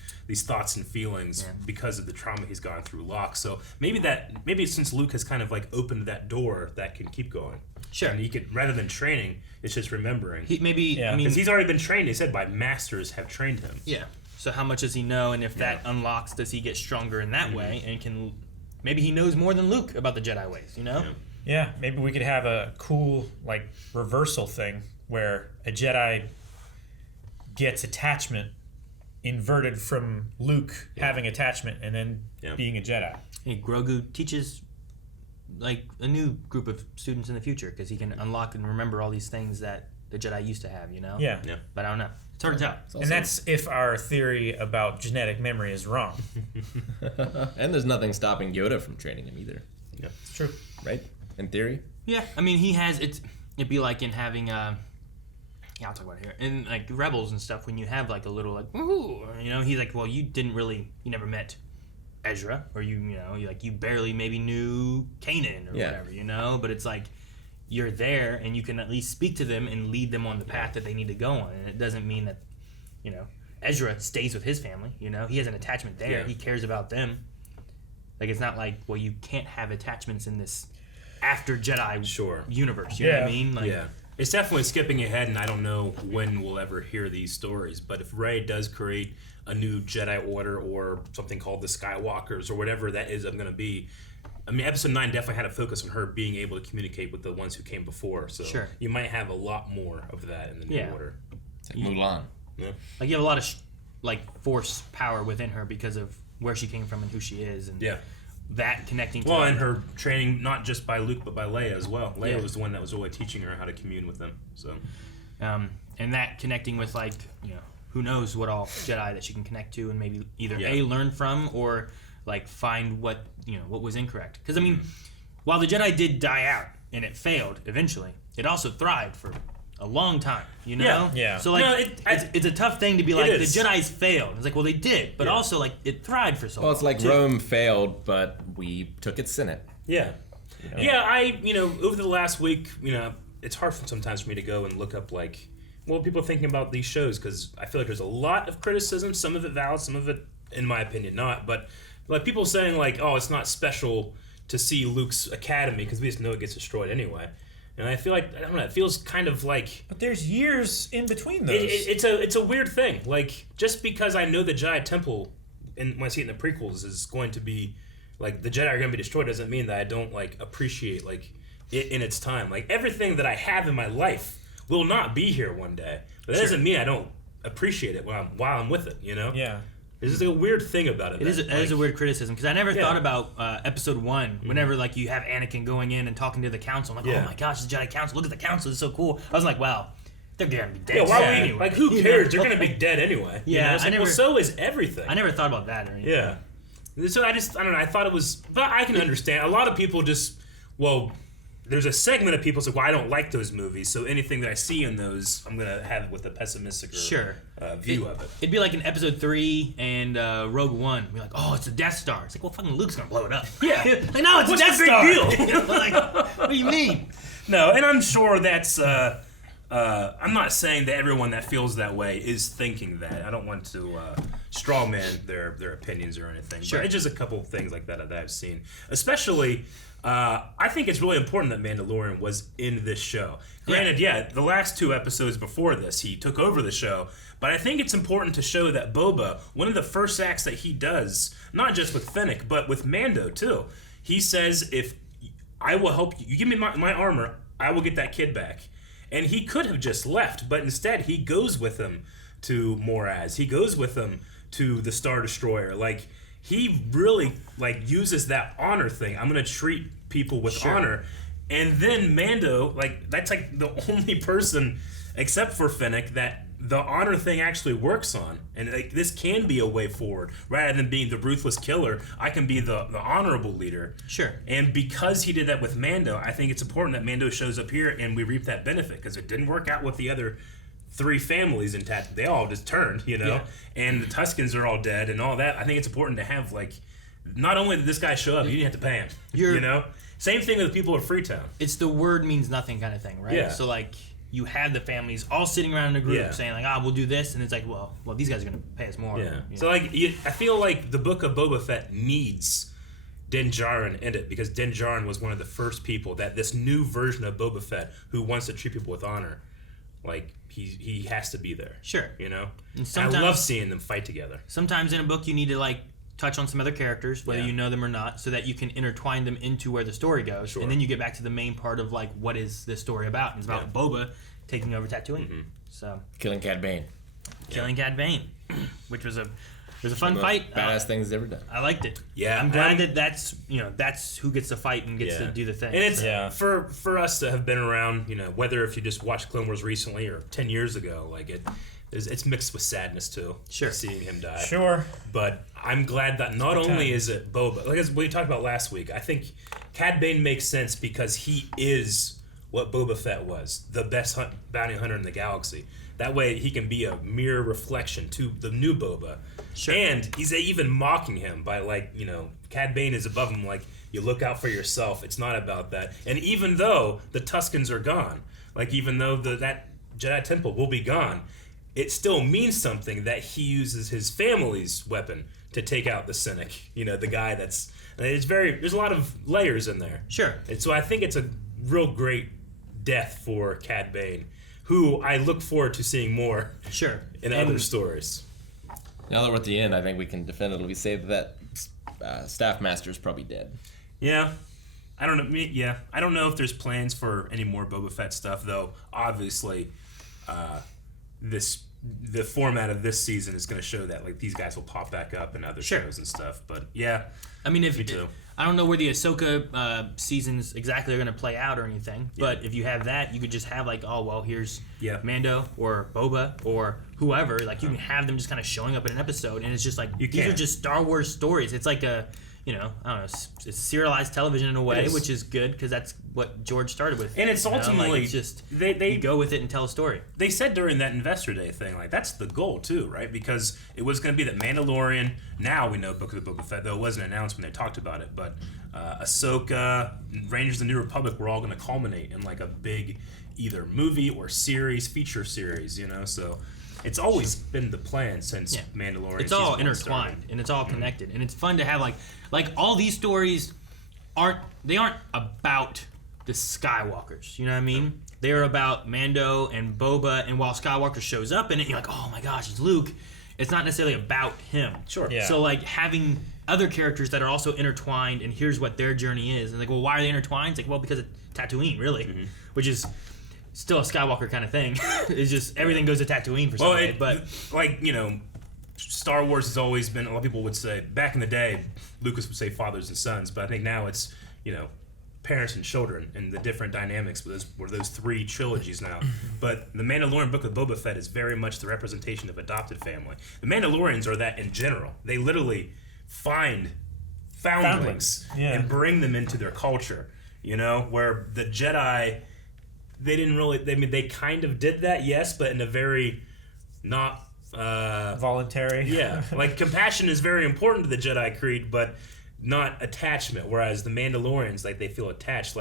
thoughts and feelings because of the trauma he's gone through locked. So maybe since Luke has kind of like opened that door, that can keep going. Sure. And he could, rather than training, it's just remembering. Because he's already been trained. They said by masters have trained him. Yeah. So how much does he know, and if that unlocks, does he get stronger in that way, and can maybe he knows more than Luke about the Jedi ways, Yeah, maybe we could have a cool like reversal thing where a Jedi gets attachment inverted from Luke having attachment and then being a Jedi. Hey, Grogu teaches like a new group of students in the future because he can unlock and remember all these things that the Jedi used to have, Yeah. But I don't know. It's hard to tell. And that's if our theory about genetic memory is wrong. And there's nothing stopping Yoda from training him either. Yeah, it's true. Right? In theory? Yeah, I mean, he has it'd be like in having I'll talk about it here. In like Rebels and stuff, when you have like a little like ooh, he's like, well, you never met Ezra, or you barely maybe knew Kanan or whatever, but it's like you're there and you can at least speak to them and lead them on the path that they need to go on. And it doesn't mean that, Ezra stays with his family, he has an attachment there. Yeah. He cares about them. Like, it's not like, well, you can't have attachments in this after Jedi universe. You know what I mean? Like, it's definitely skipping ahead, and I don't know when we'll ever hear these stories. But if Rey does create a new Jedi Order or something called the Skywalkers or whatever that is going to be, I mean, Episode 9 definitely had a focus on her being able to communicate with the ones who came before. So you might have a lot more of that in the New Order. Like Mulan. Yeah. Like, you have a lot of force power within her because of where she came from and who she is. And that connecting to and her training not just by Luke but by Leia as well. Leia was the one that was really teaching her how to commune with them. So, and that connecting with who knows what all Jedi that she can connect to and maybe either learn from or like find what was incorrect. Because I mean, while the Jedi did die out and it failed eventually, it also thrived for a long time. So like it's a tough thing to be like the Jedi's failed. It's like, well, they did, but also like it thrived for so long. Well, it's like Rome failed, but we took its Senate. Yeah. Over the last week, it's hard sometimes for me to go and look up like what people are thinking about these shows, because I feel like there's a lot of criticism, some of it valid, some of it, in my opinion, not. But like people saying like, oh, it's not special to see Luke's academy because we just know it gets destroyed anyway. And I feel like, I don't know, it feels kind of like... But there's years in between those. It's a weird thing. Like, just because I know the Jedi Temple, and when I see it in the prequels, is going to be, like, the Jedi are going to be destroyed, doesn't mean that I don't, like, appreciate, like, it in its time. Like, everything that I have in my life will not be here one day. But that doesn't mean I don't appreciate it while I'm with it, Yeah. There's just a weird thing about it. It is a weird criticism, because I never thought about Episode 1, whenever like you have Anakin going in and talking to the Council. I'm like, oh my gosh, the Jedi Council, look at the Council, it's so cool. I was like, wow, they're going to be dead. Yeah, anyway. Like, who cares? They're going to be dead anyway. Yeah, so is everything. I never thought about that or anything. Yeah. So I don't know, I thought it was, but I can understand. A lot of people just, there's a segment of people say, well, I don't like those movies, so anything that I see in those, I'm going to have it with a pessimistic view of it. It'd be like in Episode 3 and Rogue One. We're like, oh, it's the Death Star. It's like, well, fucking Luke's going to blow it up. Yeah. Like, no, it's a Death Star. Deal? Like, what do you mean? No, and I'm sure that's I'm not saying that everyone that feels that way is thinking that. I don't want to straw man their opinions or anything. Sure. But it's just a couple of things like that I've seen. Especially, I think it's really important that Mandalorian was in this show. Granted, the last 2 episodes before this, he took over the show. But I think it's important to show that Boba, one of the first acts that he does, not just with Fennec, but with Mando too, he says, if I will help you, you give me my armor, I will get that kid back. And he could have just left, but instead he goes with him to Moraz. He goes with him to the Star Destroyer. Like, he really uses that honor thing. I'm gonna treat people with honor. And then Mando, that's the only person except for Fennec that the honor thing actually works on. And this can be a way forward. Rather than being the ruthless killer, I can be the honorable leader. Sure. And because he did that with Mando, I think it's important that Mando shows up here and we reap that benefit, because it didn't work out with the other 3 families in Tatooine. They all just turned, and the Tuskens are all dead and all that. I think it's important to have, not only did this guy show up, you didn't have to pay him. Same thing with the people of Freetown. It's the word means nothing kind of thing, right? Yeah. So, you have the families all sitting around in a group saying, we'll do this, and it's well, these guys are going to pay us more. Yeah. So, I feel like the book of Boba Fett needs Din Djarin in it, because Din Djarin was one of the first people that this new version of Boba Fett who wants to treat people with honor, he has to be there. Sure. And I love seeing them fight together. Sometimes in a book you need to touch on some other characters, whether you know them or not, so that you can intertwine them into where the story goes, and then you get back to the main part of what is this story about? And it's about Boba taking over Tatooine. So killing Cad Bane, Cad Bane, which was a fun fight. Badass things ever done. I liked it. Yeah, I'm glad that's who gets to fight and gets to do the thing. And it's for us to have been around, whether if you just watched Clone Wars recently or 10 years ago, it's mixed with sadness too. Sure. Seeing him die. Sure. But I'm glad that not only is it Boba, as we talked about last week, I think Cad Bane makes sense because he is what Boba Fett was, the best bounty hunter in the galaxy. That way he can be a mirror reflection to the new Boba. Sure. And he's even mocking him by Cad Bane is above him, you look out for yourself. It's not about that. And even though the Tuskens are gone, even though that Jedi Temple will be gone, it still means something that he uses his family's weapon to take out the cynic. The guy that's... there's a lot of layers in there. Sure. And so I think it's a real great death for Cad Bane, who I look forward to seeing more in other stories. Now that we're at the end, I think we can definitively say that Staff Master is probably dead. Yeah. I don't know. I don't know if there's plans for any more Boba Fett stuff, though. Obviously, the format of this season is going to show that these guys will pop back up in other shows and stuff. But me too. I don't know where the Ahsoka seasons exactly are going to play out or anything, but if you have that, you could just have here's Mando or Boba or whoever. You can have them just kind of showing up in an episode, and it's just these are just Star Wars stories. It's like a I don't know, it's serialized television in a way, which is good because that's what George started with. And it's ultimately it's just they go with it and tell a story. They said during that Investor Day thing, that's the goal too, right? Because it was going to be that Mandalorian. Now we know Book of the Boba Fett, though it wasn't announced when they talked about it. But Ahsoka, Rangers of the New Republic were all going to culminate in a big either movie or series, feature series. So. It's always been the plan since Mandalorian. It's all intertwined and it's all connected, and it's fun to have all these stories aren't about the Skywalkers. You know what I mean? They're about Mando and Boba, and while Skywalker shows up in it, you're oh my gosh, it's Luke. It's not necessarily about him. Sure. Yeah. So having other characters that are also intertwined, and here's what their journey is, and why are they intertwined? It's because of Tatooine, really, which is. Still a Skywalker kind of thing. It's just everything goes to Tatooine for some reason. But Star Wars has always been. A lot of people would say back in the day, Lucas would say fathers and sons, but I think now it's parents and children and the different dynamics. Were those 3 trilogies now? But the Mandalorian Book of Boba Fett is very much the representation of adopted family. The Mandalorians are that in general. They literally find foundlings and bring them into their culture. Where the Jedi. They didn't really. They kind of did that, yes, but in a very not voluntary. Yeah, compassion is very important to the Jedi Creed, but not attachment. Whereas the Mandalorians, they feel attached.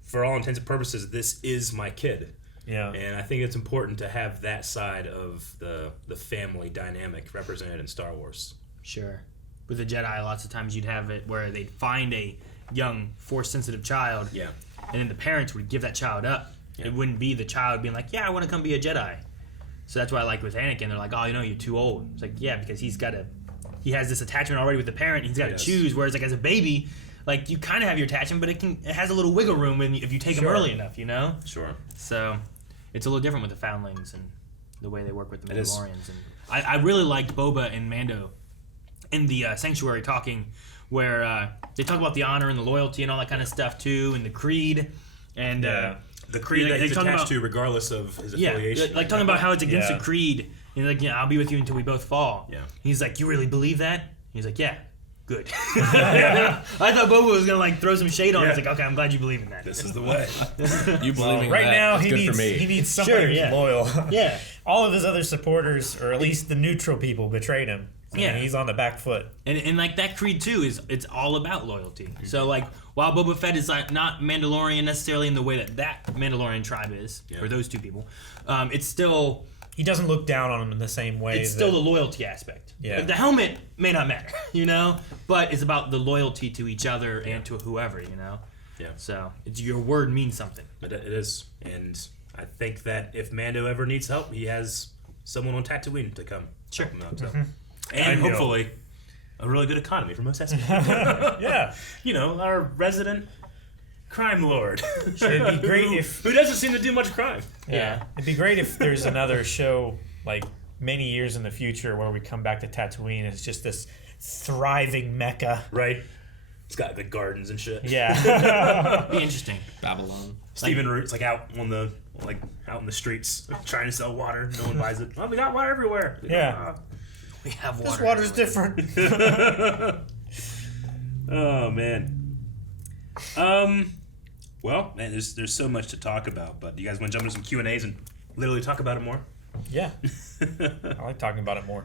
For all intents and purposes, this is my kid. Yeah. And I think it's important to have that side of the family dynamic represented in Star Wars. Sure. With the Jedi, lots of times you'd have it where they'd find a young, Force-sensitive child, Yeah. and then the parents would give that child up. Yeah. It wouldn't be the child being like, yeah, I want to come be a Jedi. So that's why, like, with Anakin, they're like, oh, you're too old. It's like, yeah, because he has this attachment already with the parent, he's got to choose, whereas, like, as a baby, like, you kind of have your attachment, but it has a little wiggle room if you take them early enough, Sure. So it's a little different with the Foundlings and the way they work with the Mandalorians. And I really liked Boba and Mando in the Sanctuary talking, where they talk about the honor and the loyalty and all that kind of stuff too, and the creed, and the creed that he's attached to, regardless of his affiliation. like talking about how it's against the creed. And like, I'll be with you until we both fall. Yeah. He's like, you really believe that? He's like, yeah. Good. I thought Boba was gonna like throw some shade on. He's like, okay, I'm glad you believe in that. This is the way. You believing right that now is he good needs for me. he needs somebody loyal. Yeah. All of his other supporters, or at least the neutral people, betrayed him. Yeah. And he's on the back foot. And like that creed too it's all about loyalty. So like while Boba Fett is like not Mandalorian necessarily in the way that Mandalorian tribe is, or those two people, it's still. He doesn't look down on him in the same way. It's still the loyalty aspect. Yeah. Like the helmet may not matter, but it's about the loyalty to each other and to whoever, Yeah. So your word means something. It is. And I think that if Mando ever needs help, he has someone on Tatooine to come help him out. So. And hopefully a really good economy for Mos Espa. Yeah. Our resident crime lord. It'd be great if... Who doesn't seem to do much crime. Yeah. It'd be great if there's another show, like, many years in the future where we come back to Tatooine and it's just this thriving mecca. Right. It's got the gardens and shit. Yeah. Be interesting. Babylon. Stephen Root's like out in the streets trying to sell water. No one buys it. Oh, we got water everywhere. Yeah. We have water. This water's different. Oh man. Well, man, there's so much to talk about, but do you guys want to jump into some Q&As and literally talk about it more? Yeah. I like talking about it more.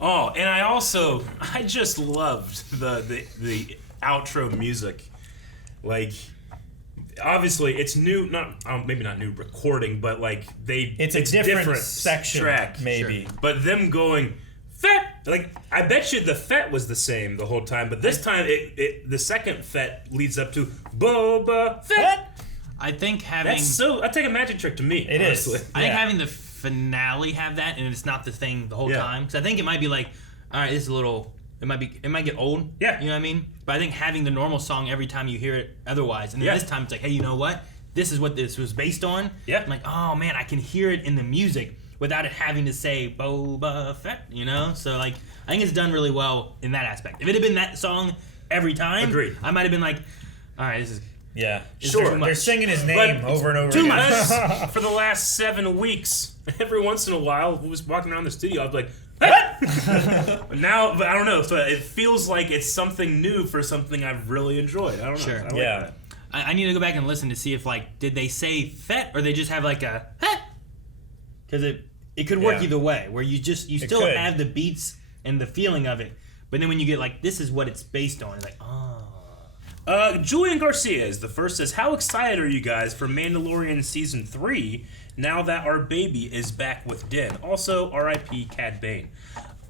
Oh, and I just loved the outro music. Like, obviously it's new, maybe not new recording, but like it's a different section track, maybe. Sure. But them going Fett, like I bet you the Fett was the same the whole time, but this time the second Fett leads up to Boba Fett. I think having that's like a magic trick to me. It honestly. is. I think having the finale have that, and it's not the thing the whole time. Because I think it might be like, all right, this is a little. It might get old. Yeah. You know what I mean? But I think having the normal song every time you hear it otherwise, and then this time it's like, hey, you know what? This is what this was based on. Yeah. I'm like, oh man, I can hear it in the music without it having to say Boba Fett, So like, I think it's done really well in that aspect. If it had been that song every time, agreed, I might have been like, all right, this is. Yeah, sure. They're singing his name over and over too again. much. For the last 7 weeks, every once in a while, who was walking around the studio, I'd be like, "What?" Now, but I don't know. So it feels like it's something new for something I've really enjoyed. I don't know. Sure. I like Yeah. that. I need to go back and listen to see if like did they say Fett or they just have like a because it could work either way where you still could. have the beats and the feeling of it, but then when you get like this is what it's based on, it's like Julian Garcia is the first. Says, how excited are you guys for Mandalorian Season 3 now that our baby is back with Din? Also, R.I.P. Cad Bane.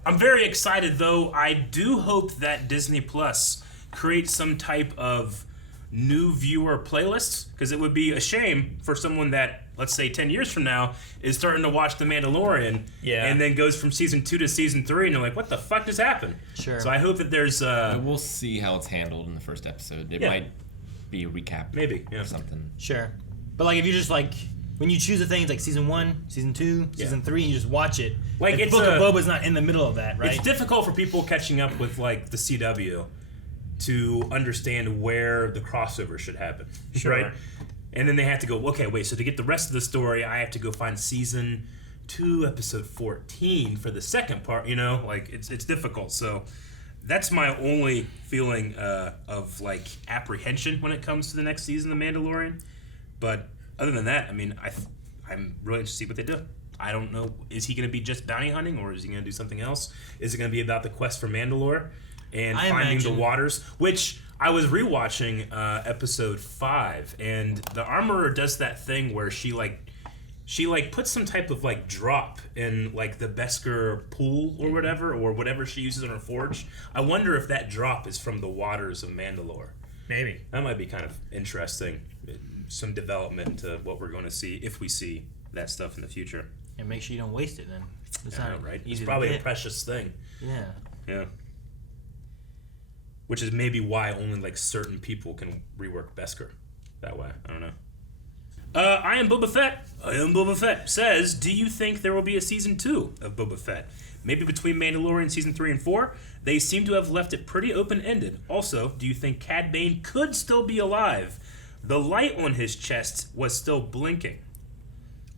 I'm very excited, though. I do hope that Disney Plus creates some type of new viewer playlist, because it would be a shame for someone that, let's say 10 years from now, is starting to watch The Mandalorian and then goes from Season 2 to Season 3 and they're like, what the fuck just happened? Sure. So I hope that there's... we'll see how it's handled in the first episode. It might be a recap. Maybe, or something. Sure. But like if you just like... When you choose a thing, it's like Season 1, Season 2, Season 3, and you just watch it. Like Book of Boba's not in the middle of that, right? It's difficult for people catching up with like the CW to understand where the crossover should happen, right? And then they have to go, okay, wait, so to get the rest of the story, I have to go find Season 2, Episode 14 for the second part, Like, it's difficult. So that's my only feeling of, like, apprehension when it comes to the next season of Mandalorian. But other than that, I mean, I'm really interested to see what they do. I don't know, is he going to be just bounty hunting, or is he going to do something else? Is it going to be about the quest for Mandalore and finding the waters? Which... I was rewatching episode 5, and the Armorer does that thing where she like she like puts some type of like drop in like the Beskar pool or whatever she uses in her forge. I wonder if that drop is from the waters of Mandalore. Maybe. That might be kind of interesting. Some development to what we're going to see if we see that stuff in the future. And make sure you don't waste it then. It's not right? easy It's to probably a get. precious thing. Yeah. Yeah. Which is maybe why only like certain people can rework Beskar that way. I don't know. I am Boba Fett says, do you think there will be a season 2 of Boba Fett? Maybe between Mandalorian season 3 and 4? They seem to have left it pretty open-ended. Also, do you think Cad Bane could still be alive? The light on his chest was still blinking.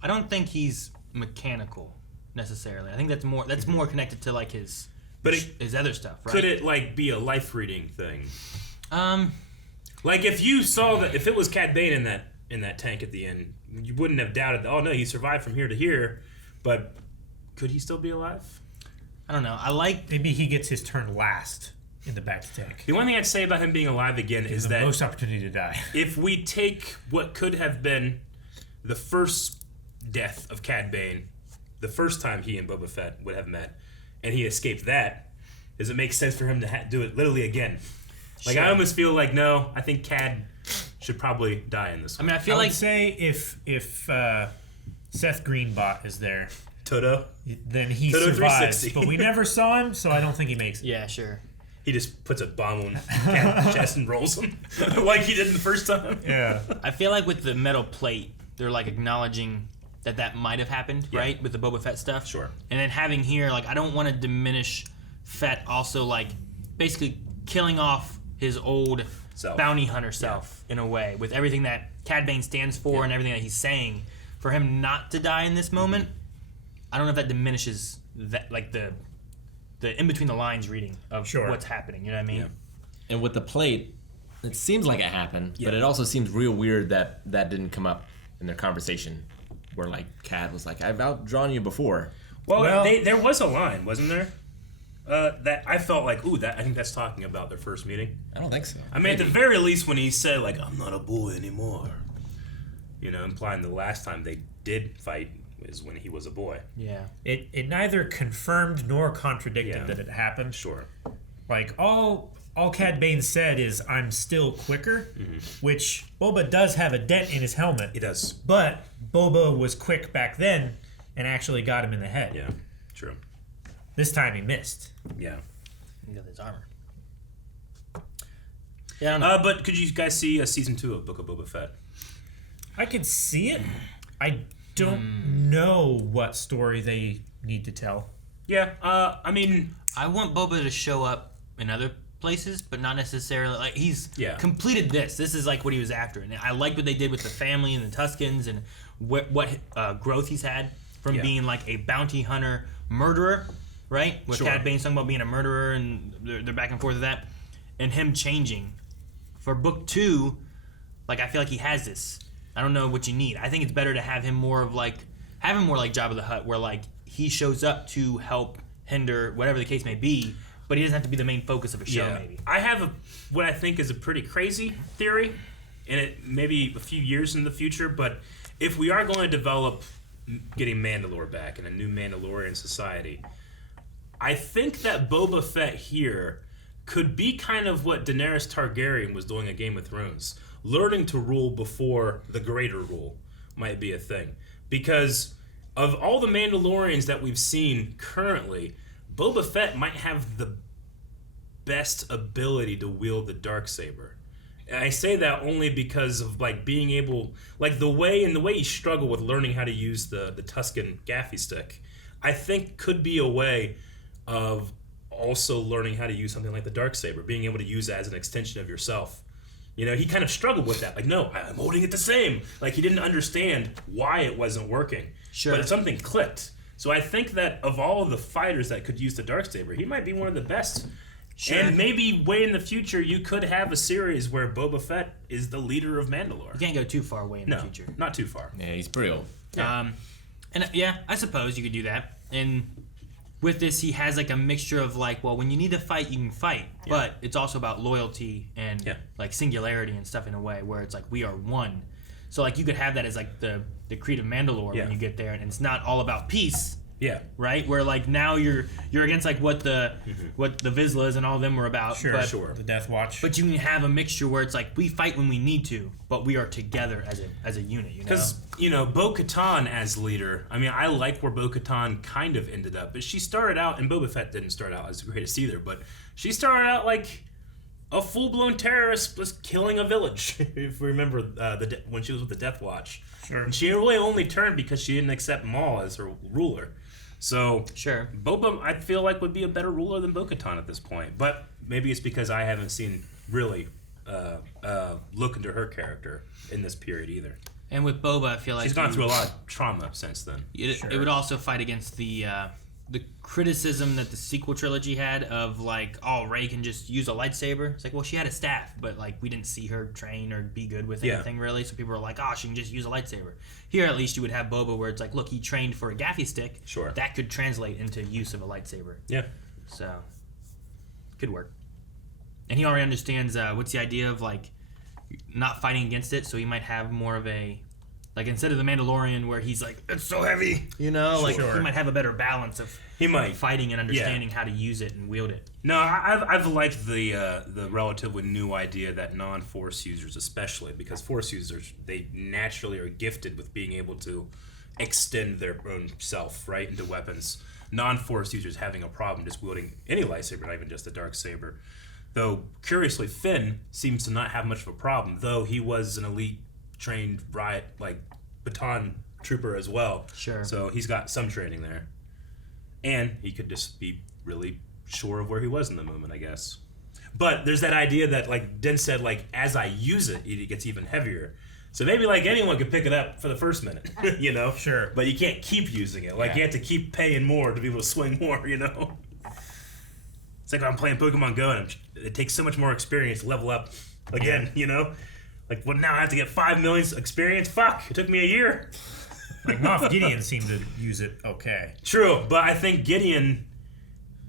I don't think he's mechanical necessarily. I think that's more connected to like his other stuff, right? Could it like be a life reading thing? Like if you saw that, if it was Cad Bane in that tank at the end, you wouldn't have doubted. Oh no, he survived from here to here, but could he still be alive? I don't know. Maybe he gets his turn last in the back tank. The one thing I'd say about him being alive again is that most opportunity to die. If we take what could have been the first death of Cad Bane, the first time he and Boba Fett would have met, and he escaped that, does it make sense for him to do it literally again? Like Sure. I almost feel like no. I think Cad should probably die in this one. I mean, I feel like would say if Seth Greenbot is there, Toto, then he Toto survives. 360. But we never saw him, so I don't think he makes it. Yeah, sure. He just puts a bomb on Cad's chest and rolls him like he did in the first time. Yeah. I feel like with the metal plate, they're like acknowledging that might have happened, right? With the Boba Fett stuff. Sure. And then having here, like, I don't want to diminish Fett also, like, basically killing off his old bounty hunter self in a way with everything that Cad Bane stands for and everything that he's saying. For him not to die in this moment, I don't know if that diminishes that, like, the in between the lines reading of what's happening. You know what I mean? Yeah. And with the plate, it seems like it happened, but it also seems real weird that didn't come up in their conversation, where like Cad was like, "I've outdrawn you before." Well, there was a line, wasn't there? That I felt like, I think that's talking about their first meeting. I don't think so. I mean, at the very least, when he said like, "I'm not a boy anymore," you know, implying the last time they did fight is when he was a boy. Yeah. It neither confirmed nor contradicted that it happened. Sure. Like all Cad Bane said is, "I'm still quicker," which Boba does have a dent in his helmet. He does. But Boba was quick back then and actually got him in the head. Yeah, true. This time he missed. Yeah. He got his armor. Yeah, I don't know. But could you guys see a season 2 of Book of Boba Fett? I could see it. I don't know what story they need to tell. Yeah, I mean, I want Boba to show up in other places, but not necessarily like he's completed this. This is like what he was after, and I like what they did with the family and the Tuskens and what growth he's had from being like a bounty hunter murderer, right? With Cad Bane talking about being a murderer, and they're back and forth with that, and him changing. For book 2, like I feel like he has this. I don't know what you need. I think it's better to have him more like Jabba the Hutt, where like he shows up to help hinder whatever the case may be, but he doesn't have to be the main focus of a show. Maybe I have what I think is a pretty crazy theory, and it maybe a few years in the future. But if we are going to develop getting Mandalore back in a new Mandalorian society, I think that Boba Fett here could be kind of what Daenerys Targaryen was doing in Game of Thrones. Learning to rule before the greater rule might be a thing. Because of all the Mandalorians that we've seen currently, Boba Fett might have the best ability to wield the Darksaber. And I say that only because of like being able, like the way he struggled with learning how to use the Tusken gaffy stick, I think could be a way of also learning how to use something like the Darksaber, being able to use it as an extension of yourself. You know, he kind of struggled with that. Like, no, I'm holding it the same. Like, he didn't understand why it wasn't working. Sure. But something clicked. So I think that of all of the fighters that could use the Darksaber, he might be one of the best. Sure. And maybe way in the future, you could have a series where Boba Fett is the leader of Mandalore. You can't go too far away in the future. Not too far. Yeah, he's pretty old. Yeah. I suppose you could do that. And with this, he has like a mixture of like, well, when you need to fight, you can fight, but it's also about loyalty and like singularity and stuff in a way where it's like we are one. So like you could have that as like the Creed of Mandalore when you get there, and it's not all about peace. Yeah. Right? Where like now you're against like what the Vizslas and all of them were about. Sure. The Death Watch. But you can have a mixture where it's like we fight when we need to, but we are together as a unit, you know? Because, Bo-Katan as leader, I mean, I like where Bo-Katan kind of ended up, but she started out, and Boba Fett didn't start out as the greatest either, but she started out like a full-blown terrorist was killing a village, if we remember when she was with the Death Watch. Sure. And she really only turned because she didn't accept Maul as her ruler. So, sure, Boba, I feel like, would be a better ruler than Bo-Katan at this point. But maybe it's because I haven't seen really look into her character in this period either. And with Boba, I feel like she's gone through a lot of trauma since then. It would also fight against the criticism that the sequel trilogy had of like, oh, Rey can just use a lightsaber. It's like, well, she had a staff, but like we didn't see her train or be good with anything really. So people were like, oh, she can just use a lightsaber. Here, at least, you would have Boba where it's like, look, he trained for a gaffy stick. Sure. That could translate into use of a lightsaber. Yeah. So, could work. And he already understands what's the idea of like not fighting against it. So he might have more of a like instead of the Mandalorian where he's like it's so heavy, you know, like he might have a better balance of fighting and understanding how to use it and wield it. No, I've liked the relatively new idea that non-Force users, especially because Force users, they naturally are gifted with being able to extend their own self right into weapons. Non-Force users having a problem just wielding any lightsaber, not even just the dark saber. Though curiously, Finn seems to not have much of a problem, though he was an elite trained baton trooper as well. Sure. So he's got some training there. And he could just be really sure of where he was in the moment, I guess. But there's that idea that, like Den said, like, as I use it, it gets even heavier. So maybe, like, anyone could pick it up for the first minute, you know? Sure. But you can't keep using it. Like, you have to keep paying more to be able to swing more, you know? It's like when I'm playing Pokemon Go, and it takes so much more experience to level up again, you know? Like, well, now I have to get 5 million experience? Fuck, it took me a year. Like, Moff Gideon seemed to use it okay. True, but I think Gideon,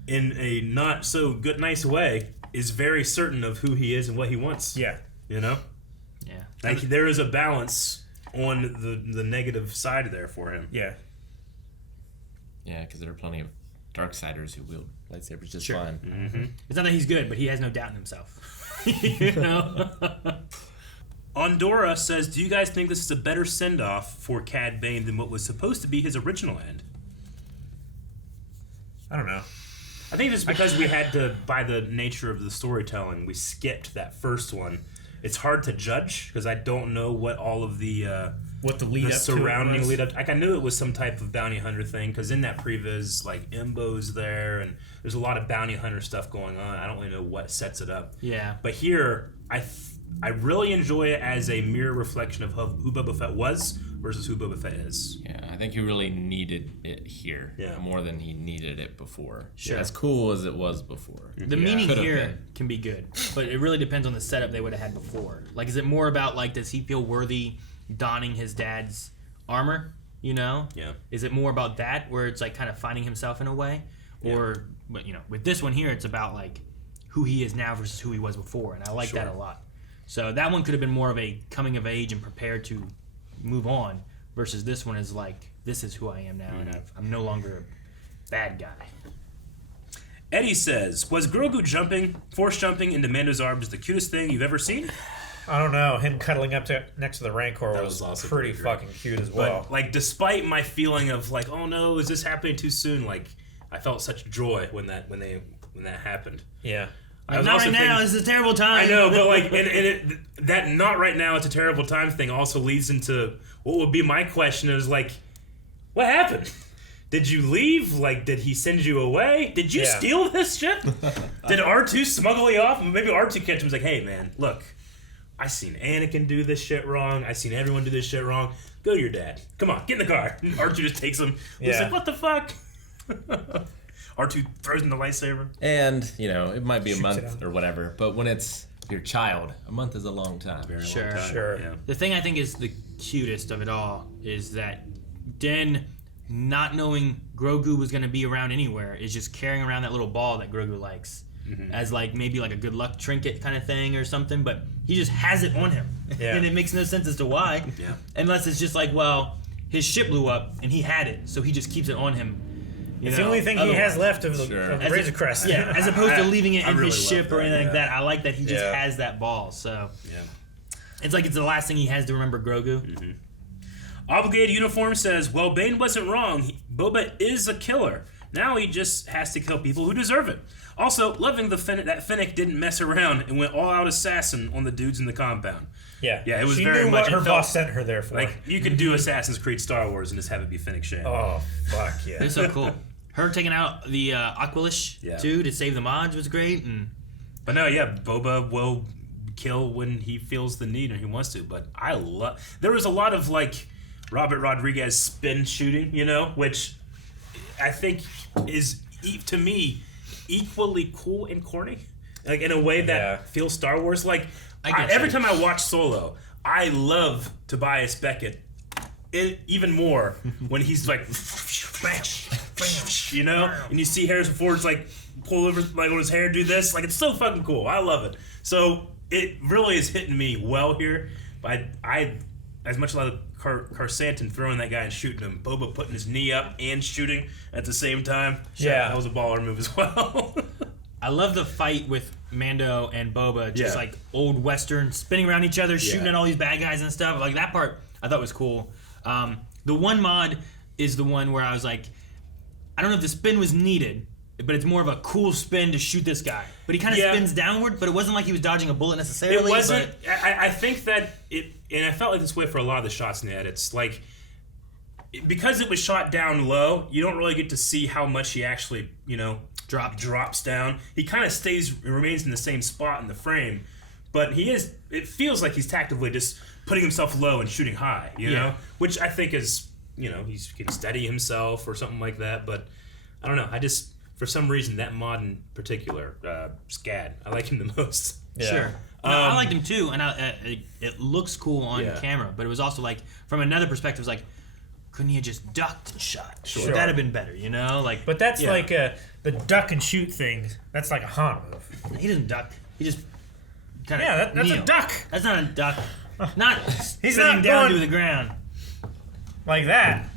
in a not so good, nice way, is very certain of who he is and what he wants. Yeah. You know? Yeah. Like, there is a balance on the negative side there for him. Yeah. Yeah, because there are plenty of Darksiders who wield lightsabers just fine. Mm-hmm. It's not that he's good, but he has no doubt in himself. You know? Ondora says, do you guys think this is a better send-off for Cad Bane than what was supposed to be his original end? I don't know. I think it's because we had to, by the nature of the storytelling, we skipped that first one. It's hard to judge because I don't know what all of the what the lead up surrounding to it was. lead up. Like I knew it was some type of bounty hunter thing because in that previs, like Embo's there and there's a lot of bounty hunter stuff going on. I don't really know what sets it up. Yeah. But here, I really enjoy it as a mirror reflection of who Boba Fett was versus who Boba Fett is. Yeah, I think he really needed it here more than he needed it before. Sure. As cool as it was before. The meaning here can be good, but it really depends on the setup they would have had before. Like, is it more about, like, does he feel worthy donning his dad's armor, you know? Yeah. Is it more about that, where it's, like, kind of finding himself in a way? Or, but you know, with this one here, it's about, like, who he is now versus who he was before, and I like that a lot. So that one could have been more of a coming of age and prepared to move on, versus this one is like, this is who I am now, and I'm no longer a bad guy. Eddie says, was Grogu force jumping into Mando's arms the cutest thing you've ever seen? I don't know. Him cuddling up next to the Rancor was also pretty fucking cute as well. But, like, despite my feeling of, like, oh no, is this happening too soon? Like, I felt such joy when that happened. Yeah. Like, not right now, this is a terrible time. I know, but like, that not right now, it's a terrible time thing also leads into what would be my question is like, what happened? Did you leave? Like, did he send you away? Did you steal this ship? Did R2 smuggle you off? Maybe R2 catch him was like, hey man, look, I seen Anakin do this shit wrong. I seen everyone do this shit wrong. Go to your dad. Come on, get in the car. And R2 just takes him. He's like, what the fuck? R2 throws in the lightsaber. And, you know, it might be a month or whatever, but when it's your child, a month is a long time. Sure. Yeah. The thing I think is the cutest of it all is that Den, not knowing Grogu was going to be around anywhere, is just carrying around that little ball that Grogu likes. as like maybe like a good luck trinket kind of thing or something, but he just has it on him. Yeah. And it makes no sense as to why. Yeah. Unless it's just like, well, his ship blew up and he had it, so he just keeps it on him. It's the only thing he has left of the Razor Crest. Yeah, as opposed to leaving it in really his ship love or anything that, like that. I like that he just Yeah. has that ball. So Yeah. it's like it's the last thing he has to remember Grogu. Obligated Uniform says, well, Bane wasn't wrong. Boba is a killer. Now he just has to kill people who deserve it. Also, loving that Fennec didn't mess around and went all-out assassin on the dudes in the compound. Yeah. Yeah, it was she very knew much... what her it boss felt sent her there for. like, you could do Assassin's Creed Star Wars and just have it be Fennec Shand. Oh, fuck yeah. It's so cool. Her taking out the Aqualish, too, to save the mods was great. But no, yeah, Boba will kill when he feels the need or he wants to. But I love... There was a lot of, like, Robert Rodriguez spin shooting, you know, which I think is, to me, equally cool and corny. Like, in a way that feels Star Wars. Like, every time I watch Solo, I love Tobias Beckett even more when he's like... you know, and you see Harrison Ford's like pull over like on his hair, do this, like it's so fucking cool. I love it. So it really is hitting me well here. But I as much as I love Carsantin throwing that guy and shooting him, Boba putting his knee up and shooting at the same time. Yeah, that was a baller move as well. I love the fight with Mando and Boba, just like old Western, spinning around each other, shooting at all these bad guys and stuff. Like that part, I thought was cool. The one mod is the one where I was like, I don't know if the spin was needed, but it's more of a cool spin to shoot this guy. But he kind of spins downward, but it wasn't like he was dodging a bullet necessarily. It wasn't. I think that it, and I felt like this way for a lot of the shots in the edits. Like, because it was shot down low, you don't really get to see how much he actually, you know, drops down. He kind of remains in the same spot in the frame, but it feels like he's tactically just putting himself low and shooting high, you know? Which I think is, you know, he can steady himself or something like that, but I don't know. I just, for some reason, that mod in particular, Scad, I like him the most. Yeah. Sure. No, I liked him too, and it looks cool on camera, but it was also like, from another perspective, it was like, couldn't he have just ducked and shot? Sure. Would that have been better, you know? Like, but that's like the duck and shoot thing. That's like a Han move. He doesn't duck. He just kind of that's a duck. That's not a duck. Not he's sitting not down going to the ground like that.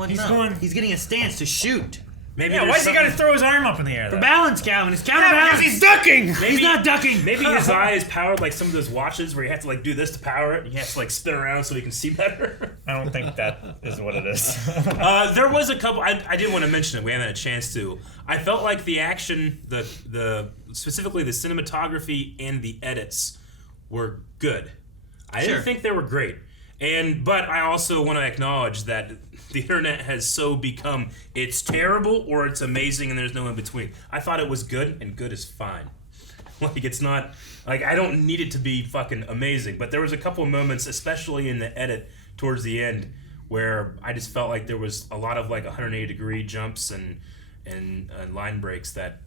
He's getting a stance to shoot. Maybe why's he got to throw his arm up in the air? For balance, Calvin. It's counterbalance. Because he's ducking. He's not ducking. Maybe his eye is powered like some of those watches where you have to like do this to power it. You have to like spin around so you can see better. I don't think that is what it is. There was a couple. I did want to mention it. We haven't had a chance to. I felt like the action, the specifically the cinematography and the edits were good. I didn't think they were great. But I also want to acknowledge that the internet has so become it's terrible or it's amazing and there's no in between. I thought it was good, and good is fine. Like, it's not, like, I don't need it to be fucking amazing, but there was a couple of moments, especially in the edit towards the end, where I just felt like there was a lot of like 180-degree jumps and line breaks that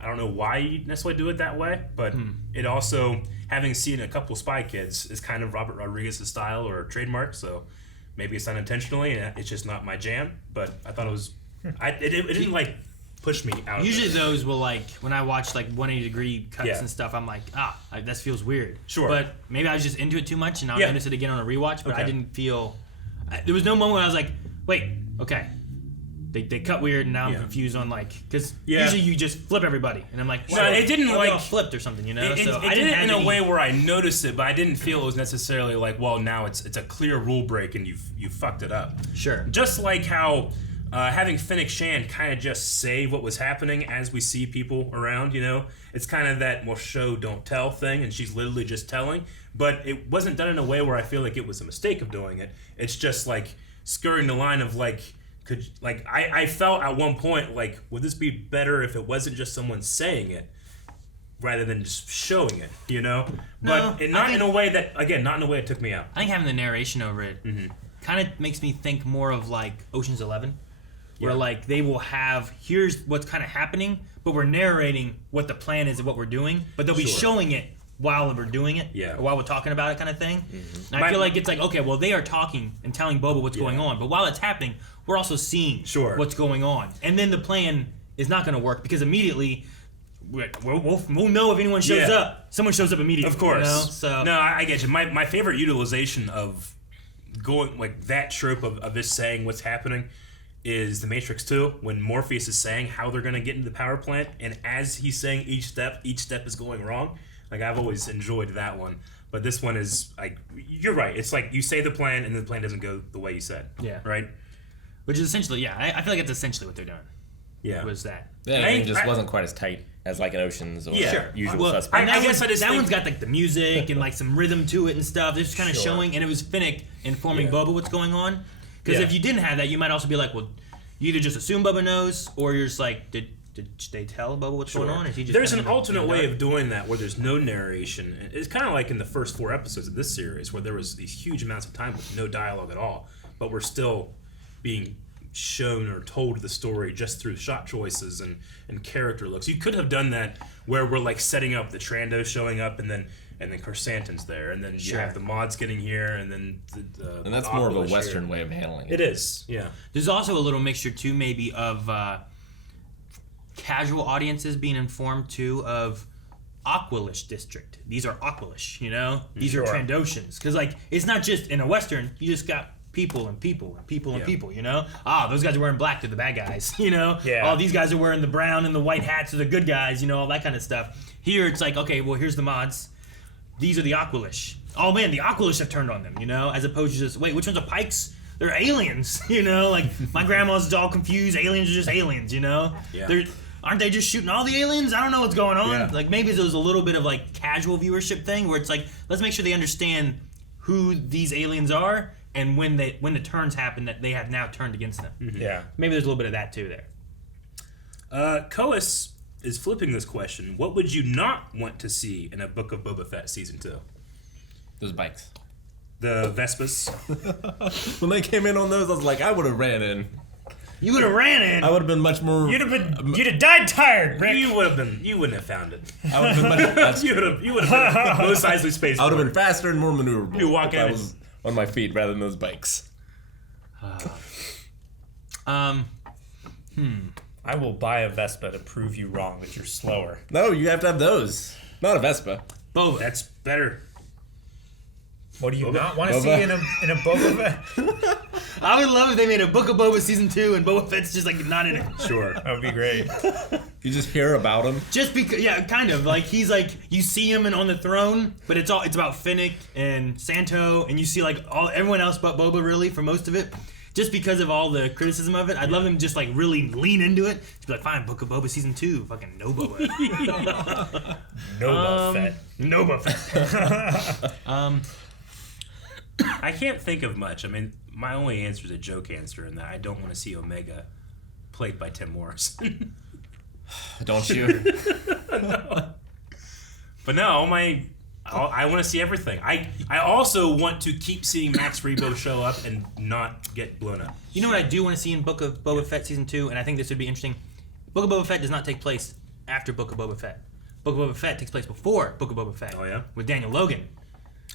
I don't know why you necessarily do it that way, but it also, having seen a couple Spy Kids, is kind of Robert Rodriguez's style or trademark, so maybe it's unintentionally and it's just not my jam, but I thought it was, it didn't like push me out. Usually those will like, when I watch like 180-degree cuts and stuff, I'm like, that feels weird. Sure. But maybe I was just into it too much and I'll notice it again on a rewatch, but I didn't feel, there was no moment when I was like, wait, okay. They cut weird, and now I'm confused on like, because usually you just flip everybody, and I'm like, no, it didn't like flipped or something, you know. It did it in a way where I noticed it, but I didn't feel it was necessarily like, well, now it's a clear rule break and you fucked it up. Sure. Just like how having Fennec Shand kind of just say what was happening as we see people around, you know, it's kind of that show don't tell thing, and she's literally just telling, but it wasn't done in a way where I feel like it was a mistake of doing it. It's just like skirting the line of like. I felt at one point like, would this be better if it wasn't just someone saying it rather than just showing it, you know? But not in a way it took me out. I think having the narration over it kind of makes me think more of like Ocean's 11, where like they will have, here's what's kind of happening, but we're narrating what the plan is and what we're doing, but they'll be showing it while we're doing it, or while we're talking about it kind of thing. And I feel like it's like, okay, well, they are talking and telling Boba what's going on, but while it's happening, we're also seeing what's going on. And then the plan is not going to work because immediately we'll know if anyone shows up. Someone shows up immediately. Of course. You know? So no, I get you. My favorite utilization of going like that trope of this saying what's happening is the Matrix 2 when Morpheus is saying how they're going to get into the power plant, and as he's saying each step is going wrong. Like I've always enjoyed that one, but this one is like you're right. It's like you say the plan and the plan doesn't go the way you said. Yeah. Right. Which is essentially I feel like it's essentially what they're doing. Yeah. Was that? Yeah, it just wasn't quite as tight as like an Ocean's or Usual Suspects. I guess that one's got like the music and like some rhythm to it and stuff. They're just kind of showing, and it was Finnick informing Boba what's going on. Because if you didn't have that, you might also be like, well, you either just assume Boba knows, or you're just like, did they tell Boba what's going on? Is he just there's an alternate way of doing that where there's no narration. It's kind of like in the first 4 episodes of this series where there was these huge amounts of time with no dialogue at all, but we're still being shown or told the story just through shot choices and character looks. You could have done that where we're like setting up the Trando showing up and then Chrysanthemum's there, and then you have the mods getting here, and then and that's more of a Western way of handling it. It is, yeah. There's also a little mixture too, maybe of casual audiences being informed too of Aqualish district. These are Aqualish, you know. These are Trandoshans, because like it's not just in a Western. You just got people and people and people and people, you know? Those guys are wearing black, they're the bad guys, you know? Yeah. These guys are wearing the brown and the white hats, are the good guys, you know, all that kind of stuff. Here it's like, okay, well, here's the mods. These are the Aqualish. Oh, man, the Aqualish have turned on them, you know? As opposed to just, wait, which ones are Pikes? They're aliens, you know? Like, my grandma's all confused. Aliens are just aliens, you know? Yeah. Aren't they just shooting all the aliens? I don't know what's going on. Yeah. Like, maybe there was a little bit of, like, casual viewership thing where it's like, let's make sure they understand who these aliens are, and when the turns happen, that they have now turned against them. Mm-hmm. Yeah. Maybe there's a little bit of that too there. Kois is flipping this question. What would you not want to see in a Book of Boba Fett Season 2? Those bikes. The Vespas. When they came in on those, I was like, I would have ran in. You would have ran in. I would have been much more. You'd have died tired, Rick. You wouldn't have found it. I would have been much. you would have been Mos Eisley space. I would have been faster and more maneuverable. You walk in. I was on my feet rather than those bikes. I will buy a Vespa to prove you wrong that you're slower. No, you have to have those. Not a Vespa. Boba. That's better. What do you not want to see in a Boba Fett? I would love if they made a Book of Boba Season 2 and Boba Fett's just like not in it. Sure. That would be great. You just hear about him. Just because, yeah, kind of. Like, he's like, you see him and on the throne, but it's about Finnick and Santo, and you see like everyone else but Boba really for most of it. Just because of all the criticism of it, I'd love him just like really lean into it. Just be like, fine, Book of Boba Season 2, fucking no Boba. No Boba Fett. I can't think of much. I mean, my only answer is a joke answer in that I don't want to see Omega played by Tim Morrison. Don't you? No. But no, I want to see everything. I also want to keep seeing Max Rebo show up and not get blown up. You know what I do want to see in Book of Boba Fett Season 2, and I think this would be interesting? Book of Boba Fett does not take place after Book of Boba Fett. Book of Boba Fett takes place before Book of Boba Fett. Oh, yeah? With Daniel Logan.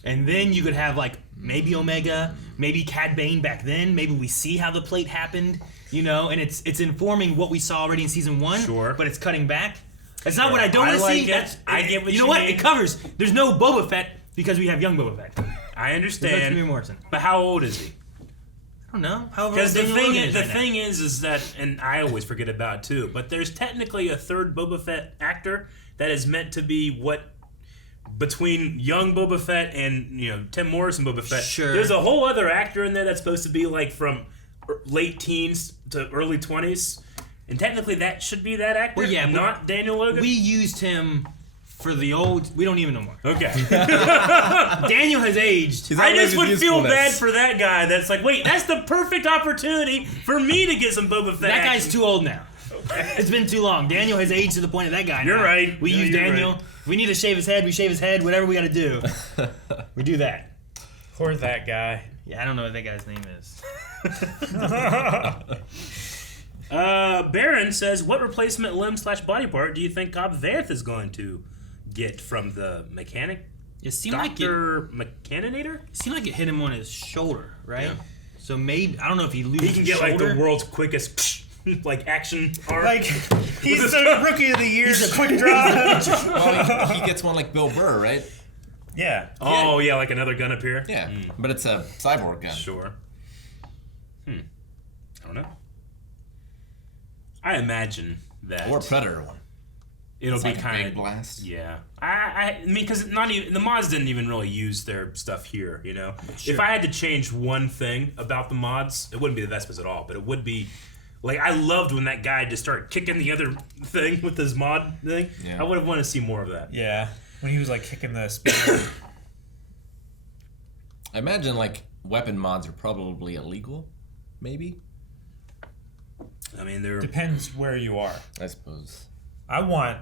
And then you could have like maybe Omega, maybe Cad Bane back then. Maybe we see how the plate happened, you know, and it's informing what we saw already in Season 1. Sure. But it's cutting back. That's not what I don't want to see. I get what you know what? mean. It covers. There's no Boba Fett because we have young Boba Fett. I understand. That's Morrison. But how old is he? I don't know. Because the thing is that, and I always forget about it too, but there's technically a third Boba Fett actor that is meant to be what between young Boba Fett and Tim Morrison Boba Fett. Sure. There's a whole other actor in there that's supposed to be like from late teens to early 20s, and technically that should be that actor. Well, yeah, not Daniel Logan. We used him for the old. We don't even know more. Okay. Daniel has aged. I just would feel bad for that guy. That's like, wait, that's the perfect opportunity for me to get some Boba Fett. That guy's too old now. Okay. It's been too long. Daniel has aged to the point of that guy. You're now. right. We use Daniel. Right. If we need to shave his head, we shave his head. Whatever we got to do, we do that. Poor that guy. Yeah, I don't know what that guy's name is. Baron says, what replacement limb/body part do you think Cobb Vanth is going to get from the mechanic? It seemed Dr. Mechaninator? It seemed like it hit him on his shoulder, right? Yeah. So maybe, I don't know if he loses he can get shoulder. like the world's quickest like action art. Like he's the rookie of the year. He's a quick draw. Well, he gets one like Bill Burr, right? Yeah. Oh yeah, like another gun up here. Yeah, but it's a cyborg gun. Sure. I don't know. I imagine that. Or Predator one. It'll It's be like a kind big blast. Yeah. I mean, because not even the mods didn't even really use their stuff here. You know, Sure. if I had to change one thing about the mods, it wouldn't be the Vespas at all, but it would be. Like, I loved when that guy just started kicking the other thing with his mod thing. Yeah. I would have wanted to see more of that. Yeah. When he was like kicking the speaker. I imagine like weapon mods are probably illegal, maybe. I mean, they're Depends where you are. I suppose. I want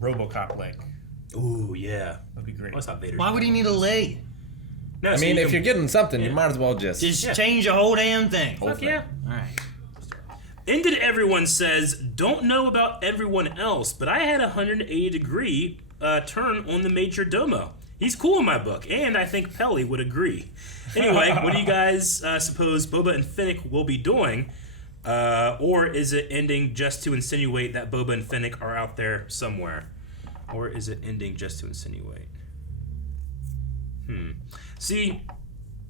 RoboCop leg. Ooh, yeah. That'd be great. What's up, Vader? Why would he need a leg? No, I so mean, you if can- you're getting something, you might as well just change the whole damn thing. Whole Fuck thing. yeah. All right. Ended Everyone says, don't know about everyone else, but I had a 180-degree turn on the Major Domo. He's cool in my book, and I think Pelly would agree. Anyway, what do you guys suppose Boba and Fennec will be doing? Or is it ending just to insinuate that Boba and Fennec are out there somewhere? Or is it ending just to insinuate? See,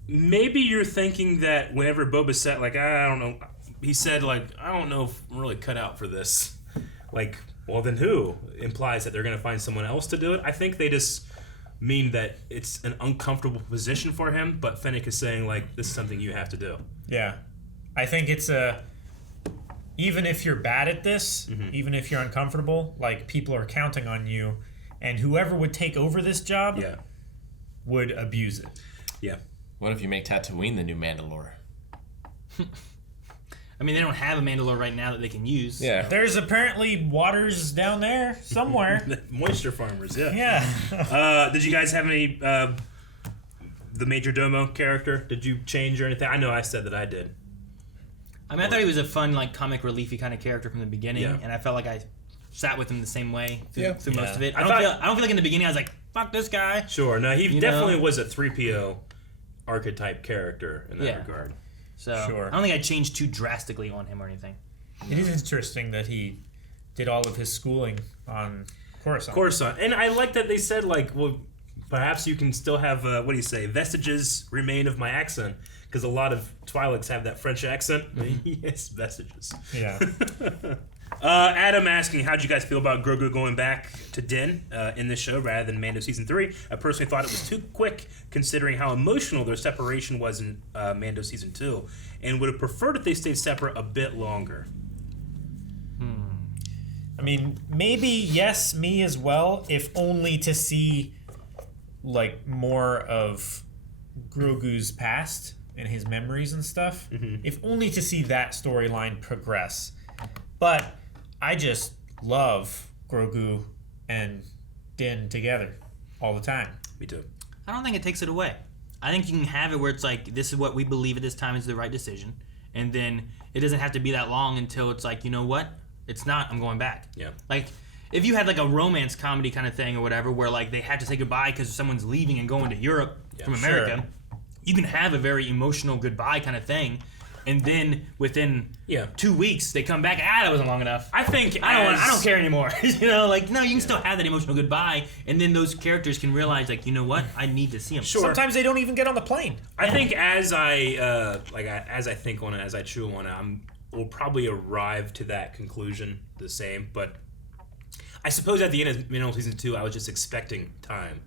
maybe you're thinking that whenever Boba said, like, I don't know, he said, like, I don't know if I'm really cut out for this. Like, well, then who? Implies that they're going to find someone else to do it. I think they just mean that it's an uncomfortable position for him, but Fennec is saying, like, this is something you have to do. Yeah. I think it's even if you're bad at this, even if you're uncomfortable, like people are counting on you, and whoever would take over this job would abuse it. Yeah. What if you make Tatooine the new Mandalore? I mean, they don't have a Mandalore right now that they can use. Yeah. There's apparently waters down there somewhere. Moisture farmers, yeah. Yeah. Did you guys have any the Major Domo character? Did you change or anything? I know I said that I did. I mean, I thought he was a fun, like, comic reliefy kind of character from the beginning, and I felt like I sat with him the same way through most of it. I don't feel like in the beginning I was like, fuck this guy. Sure, no, he definitely was a 3PO archetype character in that regard. So I don't think I changed too drastically on him or anything. It is interesting that he did all of his schooling on Coruscant. Coruscant. And I like that they said, like, well, perhaps you can still have, what do you say, vestiges remain of my accent. Because a lot of Twi'leks have that French accent. Yes, vestiges. Yeah. Adam asking, how'd you guys feel about Grogu going back to Din in this show rather than Mando Season 3? I personally thought it was too quick considering how emotional their separation was in Mando Season 2 and would have preferred if they stayed separate a bit longer. I mean, maybe, yes, me as well, if only to see, like, more of Grogu's past and his memories and stuff. If only to see that storyline progress. But I just love Grogu and Din together all the time. Me too. I don't think it takes it away. I think you can have it where it's like, this is what we believe at this time is the right decision. And then it doesn't have to be that long until it's like, you know what? It's not, I'm going back. Yeah. Like, if you had like a romance comedy kind of thing or whatever, where like they had to say goodbye because someone's leaving and going to Europe from America, you can have a very emotional goodbye kind of thing. And then within 2 weeks, they come back. That wasn't long enough. I think I don't care anymore. You know, like no, you can still have that emotional goodbye, and then those characters can realize, like, you know what, I need to see him. Sure. Sometimes they don't even get on the plane. I think as I think on it, as I chew on it, we'll probably arrive to that conclusion the same. But I suppose at the end of Mandalorian Season 2, I was just expecting time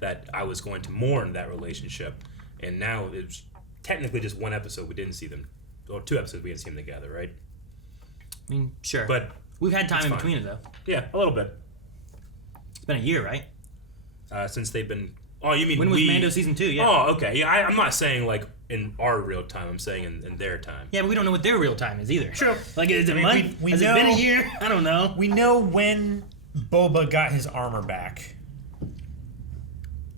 that I was going to mourn that relationship, and now it's technically just one episode we didn't see them. Or 2 episodes we didn't see them together, right? I mean, sure. But we've had time it's in fine. between it, though. Yeah, a little bit. It's been a year, right? Since they've been... Oh, you mean when was Mando Season 2? Yeah. Oh, okay. Yeah, I'm not saying, like, in our real time. I'm saying in their time. Yeah, but we don't know what their real time is either. True. Like, is it a month? we Has know, it been a year? I don't know. We know when Boba got his armor back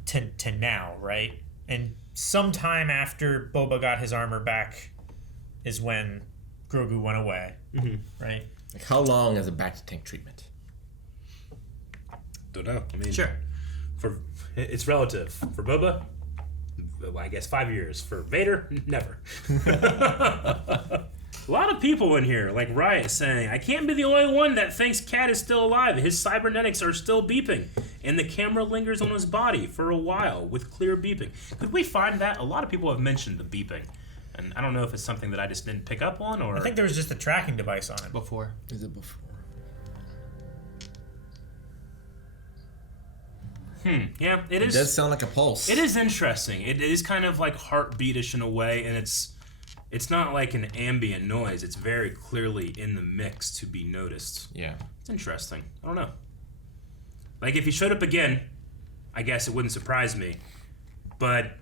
to now, right? And sometime after Boba got his armor back is when Grogu went away, right? Like, how long is a back-to-tank treatment? Don't know. I mean, Sure. It's relative. For Boba, I guess 5 years. For Vader, never. A lot of people in here, like Riot, saying, I can't be the only one that thinks Cad is still alive. His cybernetics are still beeping, and the camera lingers on his body for a while with clear beeping. Could we find that? A lot of people have mentioned the beeping, and I don't know if it's something that I just didn't pick up on, or... I think there was just a tracking device on it. Before. Is it before? Yeah, it is. It does sound like a pulse. It is interesting. It is kind of like heartbeatish in a way, and it's not like an ambient noise. It's very clearly in the mix to be noticed. Yeah. It's interesting. I don't know. Like, if he showed up again, I guess it wouldn't surprise me. But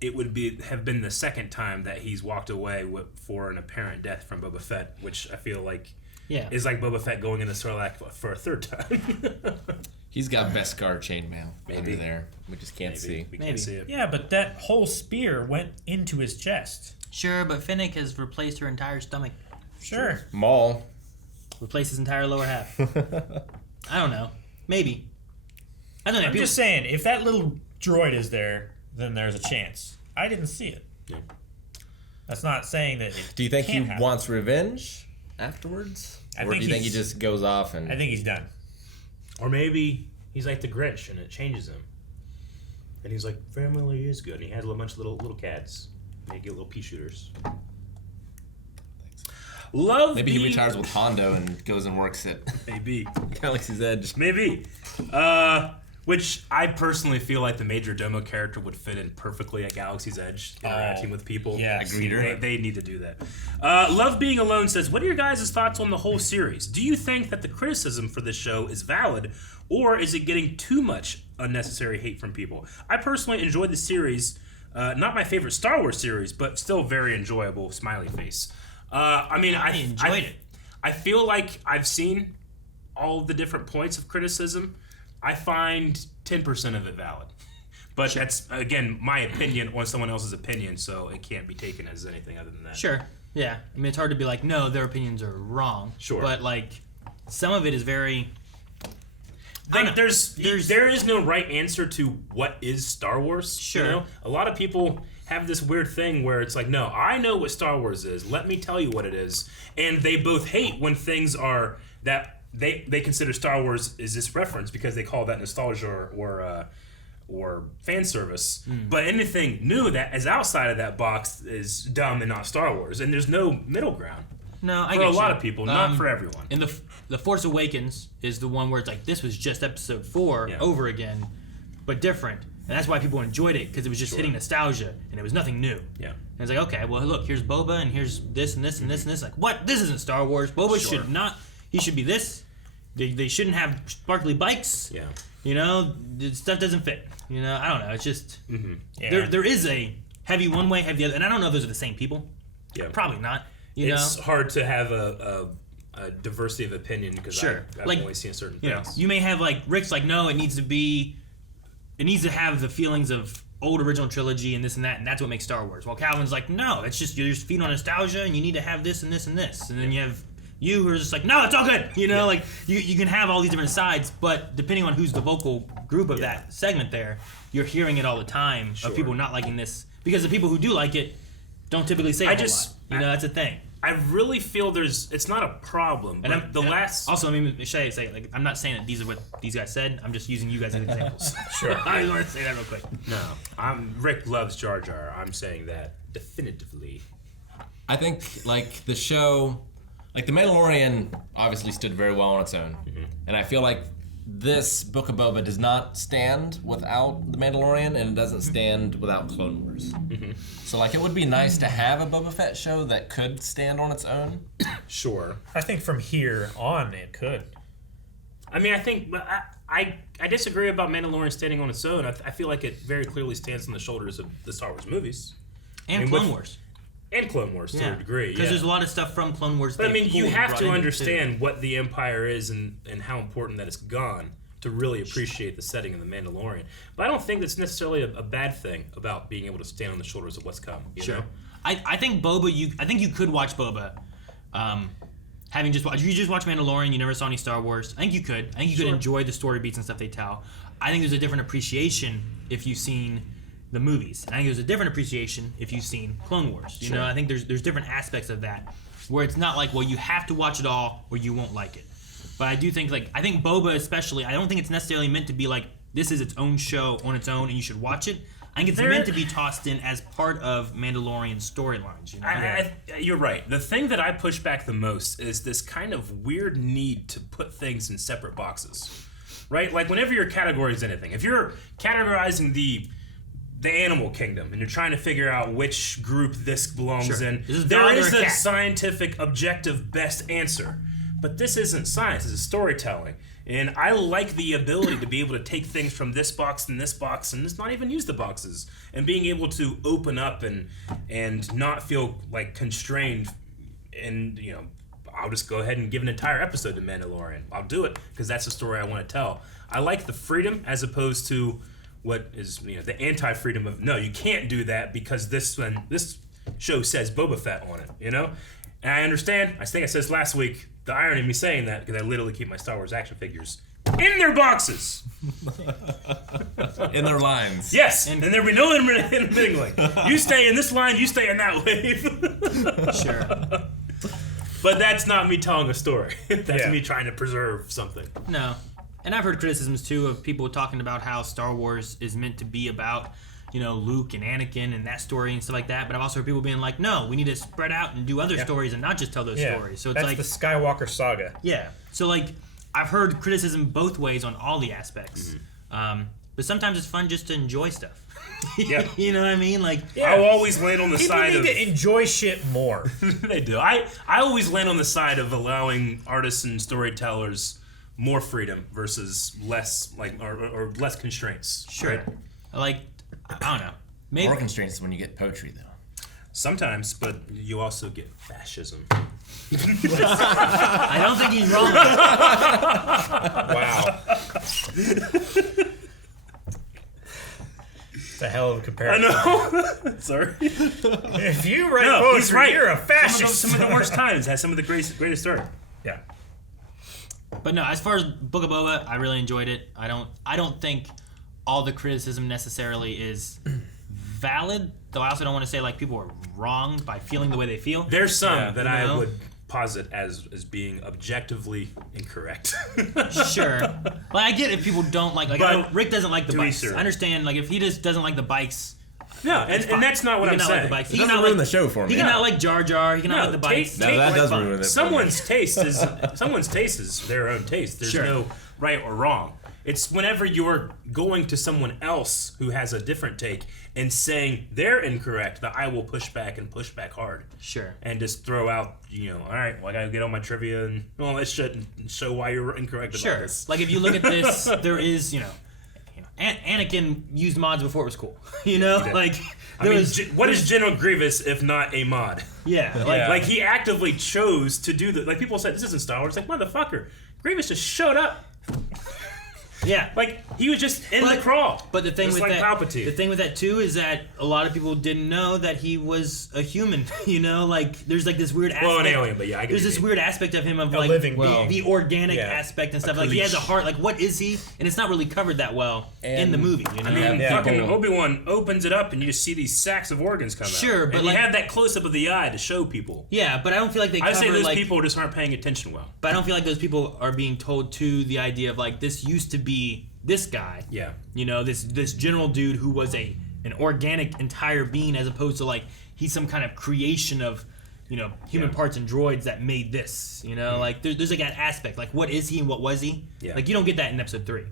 it would have been the second time that he's walked away for an apparent death from Boba Fett, which I feel like is like Boba Fett going in the Sarlacc for a third time. He's got Beskar chainmail under there. We just can't see. We can't see it. Yeah, but that whole spear went into his chest. Sure, but Finnick has replaced her entire stomach. Sure. Maul. Replaced his entire lower half. I don't know. Maybe. I don't know. I'm just saying, if that little droid is there, then there's a chance. I didn't see it. Yeah. That's not saying that it Do you think can't he happen. wants revenge afterwards? I Or think do you think he he's- just goes off and... I think he's done. Or maybe he's like the Grinch and it changes him. And he's like, family is good. And he has a bunch of little cats. They get little pea shooters. Love Maybe he retires with Hondo and goes and works at Maybe. Galaxy's Edge. Maybe. Which I personally feel like the Major Domo character would fit in perfectly at Galaxy's Edge, interacting with people. yes. A greeter. They need to do that. Love Being Alone says, what are your guys' thoughts on the whole series? Do you think that the criticism for this show is valid, or is it getting too much unnecessary hate from people? I personally enjoyed the series. Not my favorite Star Wars series, but still very enjoyable. Smiley face. I enjoyed it. I feel like I've seen all of the different points of criticism. I find 10% of it valid. But that's, again, my opinion on someone else's opinion, so it can't be taken as anything other than that. Sure. Yeah. I mean, it's hard to be like, no, their opinions are wrong. Sure. But, like, some of it is very... Like, there is no right answer to what is Star Wars. Sure. You know? A lot of people have this weird thing where it's like, no, I know what Star Wars is. Let me tell you what it is. And they both hate when things are that they consider Star Wars is this reference because they call that nostalgia or fan service. But anything new that is outside of that box is dumb and not Star Wars. And there's no middle ground. No, I for get a lot you. of people, not for everyone. And the Force Awakens is the one where it's like, this was just episode 4 over again, but different. And that's why people enjoyed it, because it was just hitting nostalgia, and it was nothing new. Yeah. And it's like, okay, well, look, here's Boba, and here's this, and this, and this, and this. Like, what? This isn't Star Wars. Boba should not... He should be this. They shouldn't have sparkly bikes. Yeah. You know, stuff doesn't fit. You know, I don't know. It's just... Yeah. There is a heavy one way, heavy the other. And I don't know if those are the same people. Yeah. Probably not. It's hard to have a diversity of opinion because I've only seen certain things. You may have like Rick's like, no, it needs to have the feelings of old original trilogy and this and that, and that's what makes Star Wars. While Calvin's like, no, it's just you're just feeding on nostalgia and you need to have this and this and this. And then you have you who are just like, no, it's all good. You know, like you can have all these different sides, but depending on who's the vocal group of that segment there, you're hearing it all the time of people not liking this. Because the people who do like it don't typically say a whole lot. You know, that's a thing. I really feel it's not a problem. But Also, let me say, like, I'm not saying that these are what these guys said. I'm just using you guys as examples. Sure. I just want to say that real quick. No, Rick loves Jar Jar. I'm saying that definitively. I think, like, the show, like, The Mandalorian obviously stood very well on its own. And I feel like this Book of Boba does not stand without The Mandalorian, and it doesn't stand without Clone Wars. So, like, it would be nice to have a Boba Fett show that could stand on its own. Sure. I think from here on it could. I mean, I think I disagree about Mandalorian standing on its own. I feel like it very clearly stands on the shoulders of the Star Wars movies. And Clone Wars. And Clone Wars to a degree, because there's a lot of stuff from Clone Wars. But I mean, you have to understand what the Empire is and how important that it's gone to really appreciate the setting of the Mandalorian. But I don't think that's necessarily a bad thing about being able to stand on the shoulders of what's come. You know? I think Boba. I think you could watch Boba. Having just watched, you just watched Mandalorian, you never saw any Star Wars. I think you could. I think you could enjoy the story beats and stuff they tell. I think there's a different appreciation if you've seen the movies. And I think there's a different appreciation if you've seen Clone Wars. You know, I think there's different aspects of that where it's not like, well, you have to watch it all or you won't like it. But I do think, like, I think Boba especially, I don't think it's necessarily meant to be like, this is its own show on its own and you should watch it. I think it's meant to be tossed in as part of Mandalorian storylines. You know? You're right. The thing that I push back the most is this kind of weird need to put things in separate boxes, right? Like whenever you're categorizing anything, if you're categorizing the animal kingdom and you're trying to figure out which group this belongs in, there is a scientific, objective, best answer. But this isn't science. This is storytelling. And I like the ability to be able to take things from this box and just not even use the boxes, and being able to open up and not feel like constrained. And you know, I'll just go ahead and give an entire episode to Mandalorian. I'll do it because that's the story I want to tell. I like the freedom as opposed to what is the anti-freedom of no, you can't do that because this show says Boba Fett on it. And I understand. I think I said this last week. The irony of me saying that, because I literally keep my Star Wars action figures in their boxes. In their lines. Yes, and there will be no intermingling. You stay in this line, you stay in that wave. Sure. But that's not me telling a story. That's me trying to preserve something. No. And I've heard criticisms, too, of people talking about how Star Wars is meant to be about Luke and Anakin and that story and stuff like that. But I've also heard people being like, no, we need to spread out and do other stories and not just tell those stories. So it's that's like the Skywalker saga. Yeah. So like I've heard criticism both ways on all the aspects. Mm-hmm. But sometimes it's fun just to enjoy stuff. Yeah. You know what I mean? Like I'll always land on the people side of... People need to enjoy shit more. They do. I always land on the side of allowing artists and storytellers more freedom versus less or less constraints. Sure. Right? Like I don't know. Maybe more constraints when you get poetry, though. Sometimes, but you also get fascism. I don't think he's wrong. Wow. It's a hell of a comparison. I know. Sorry. If you write poetry, he's right. You're a fascist. Some of the worst times has some of the greatest story. Yeah. But no, as far as Book of Boba, I really enjoyed it. I don't think all the criticism necessarily is valid, though I also don't want to say like people are wrong by feeling the way they feel. There's some that I would posit as being objectively incorrect. Sure. Like I get if people don't like I know Rick doesn't like the bikes. I understand like if he just doesn't like the bikes. No, and that's not what I'm saying. Like he cannot ruin the show for me. He cannot like Jar Jar. He cannot like the bikes. That does ruin it. Someone's taste is their own taste. There's no right or wrong. It's whenever you're going to someone else who has a different take and saying they're incorrect that I will push back and push back hard. Sure. And just throw out, all right, well, I gotta get on my trivia and let's show why you're incorrect about this. Like if you look at this, there is, Anakin used mods before it was cool. Like what is General Grievous if not a mod? Yeah. Like he actively chose to do like people said this isn't Star Wars. Like motherfucker, Grievous just showed up. Yeah, like he was just in the crawl. But the thing just with like that, Palpatine. the thing with that too, is that a lot of people didn't know that he was a human. Like there's like this weird aspect. Well, an alien, but yeah, I get there's this weird aspect of him of a like living being. The organic aspect and stuff. Like he has a heart. Like what is he? And it's not really covered that well in the movie. I mean, fucking Obi-Wan opens it up and you just see these sacks of organs come out. Sure, but and you have that close up of the eye to show people. Yeah, but I don't feel like they. I say those like, people just aren't paying attention well. But I don't feel like those people are being told to the idea of like this used to be. This guy, this general dude who was an organic entire being, as opposed to like he's some kind of creation of, human parts and droids that made this. Like there's like that aspect. Like what is he and what was he? Yeah. Like you don't get that in episode 3.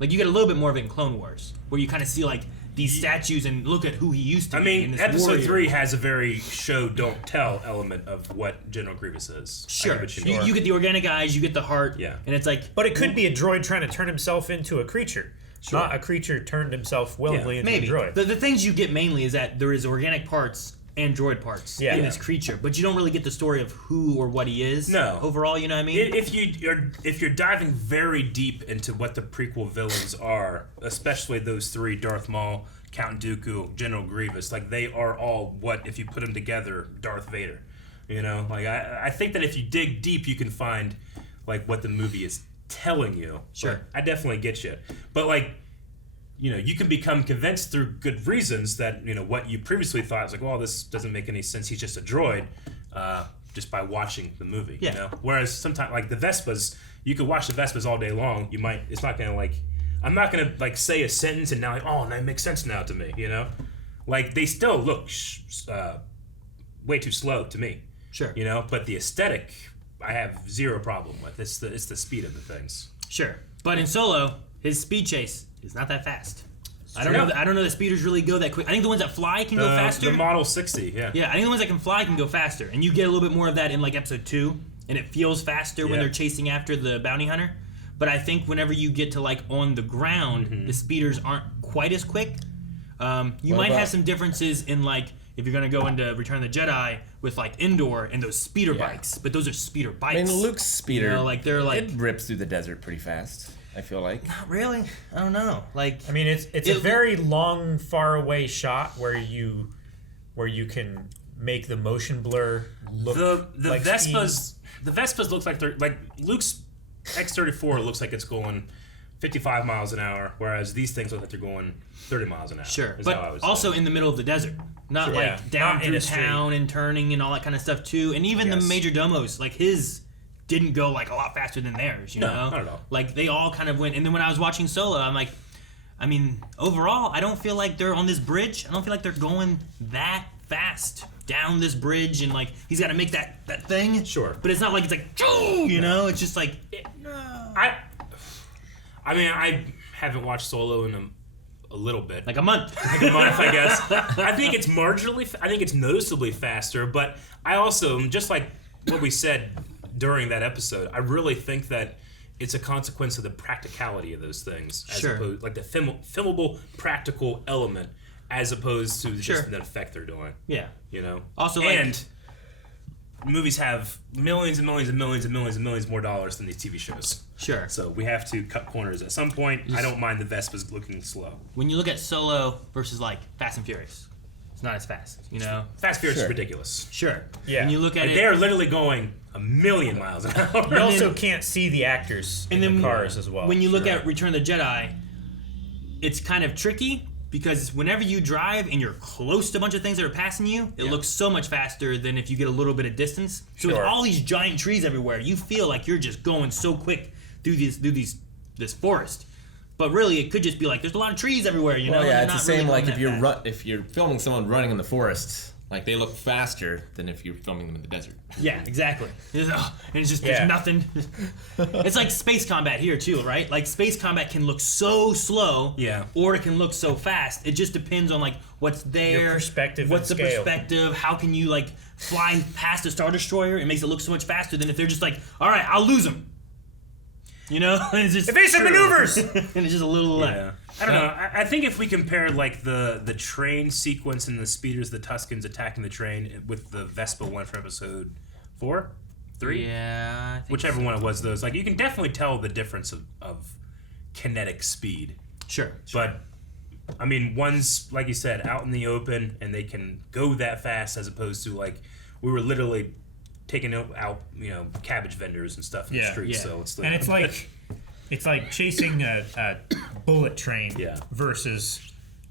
Like you get a little bit more of it in Clone Wars, where you kind of see like these statues and look at who he used to be. I mean, this episode warrior. 3 has a very show don't tell element of what General Grievous is. Sure, you get the organic eyes, you get the heart, and it's like. But it could be a droid trying to turn himself into a creature. Sure. Not a creature turned himself willingly into a droid. The things you get mainly is that there is organic parts and droid parts in this creature, but you don't really get the story of who or what he is. No. Overall, you know what I mean? If you're diving very deep into what the prequel villains are, especially those 3, Darth Maul, Count Dooku, General Grievous, like they are all what, if you put them together, Darth Vader. Like I think that if you dig deep, you can find like what the movie is telling you. Sure. But I definitely get you. But like you can become convinced through good reasons that what you previously thought is like, well, this doesn't make any sense. He's just a droid, just by watching the movie. Yeah. Whereas sometimes, like the Vespas, you could watch the Vespas all day long. It's not gonna I'm not gonna say a sentence and now oh, that makes sense now to me. Like they still look way too slow to me. Sure. But the aesthetic, I have zero problem with. It's the speed of the things. Sure. But in Solo, his speed chase is not that fast. I don't know that speeders really go that quick. I think the ones that fly can go faster. The Model 60, yeah. Yeah, I think the ones that can fly can go faster. And you get a little bit more of that in episode 2, and it feels faster when they're chasing after the bounty hunter. But I think whenever you get to on the ground, the speeders aren't quite as quick. You might have some differences in if you're going to go into Return of the Jedi with Endor and those speeder bikes, but those are speeder bikes. I mean, Luke's speeder, it rips through the desert pretty fast, I feel like. Not really. I don't know. I mean, it's a very long, far away shot where you can make the motion blur look the like Vespas. speed. The Vespas looks like they're Luke's X-34 looks like it's going 55 miles an hour, whereas these things look like they're going 30 miles an hour. Sure, but also in the middle of the desert, not down not through town and turning and all that kind of stuff too. And even the Major Domos, his didn't go a lot faster than theirs. You know, not at all. They all kind of went. And then when I was watching Solo, I'm like, I mean, overall, I don't feel like they're on this bridge. I don't feel like they're going that fast down this bridge, and he's got to make that thing. Sure, but it's not like it's it's just I mean, I haven't watched Solo in a little bit. A month. I guess. I think it's I think it's noticeably faster, but I also, just like what we said during that episode, I really think that it's a consequence of the practicality of those things. As opposed, the filmable, practical element, as opposed to just the effect they're doing. Yeah. Also, movies have millions and millions and millions and millions and millions more dollars than these TV shows. Sure. So we have to cut corners at some point. I don't mind the Vespas looking slow. When you look at Solo versus Fast and Furious, it's not as fast. Fast and Furious is ridiculous. Sure. Yeah. When you look at it, they're literally going 1,000,000 miles an hour. You also can't see the actors in the cars as well. When you look at Return of the Jedi, it's kind of tricky. Because whenever you drive and you're close to a bunch of things that are passing you, it looks so much faster than if you get a little bit of distance. So with all these giant trees everywhere, you feel like you're just going so quick through this forest. But really, it could just be there's a lot of trees everywhere. Well, yeah, it's the same if you're filming someone running in the forest. They look faster than if you're filming them in the desert. Yeah, exactly. And it's just there's nothing. It's like space combat here too, right? Space combat can look so slow, or it can look so fast. It just depends on what's there, your perspective, what's the scale. perspective, how can you fly past a Star Destroyer? It makes it look so much faster than if they're just all right, I'll lose them. And it's just evasive maneuvers, and it's just a little. I don't know. I think if we compare the train sequence and the speeders, the Tuskens attacking the train with the Vespa one from episode 4, 3, I think whichever one it was, those you can definitely tell the difference of kinetic speed. Sure. But I mean, one's like you said, out in the open, and they can go that fast, as opposed to we were literally taking out cabbage vendors and stuff in the streets. Yeah. So it's like chasing a bullet train versus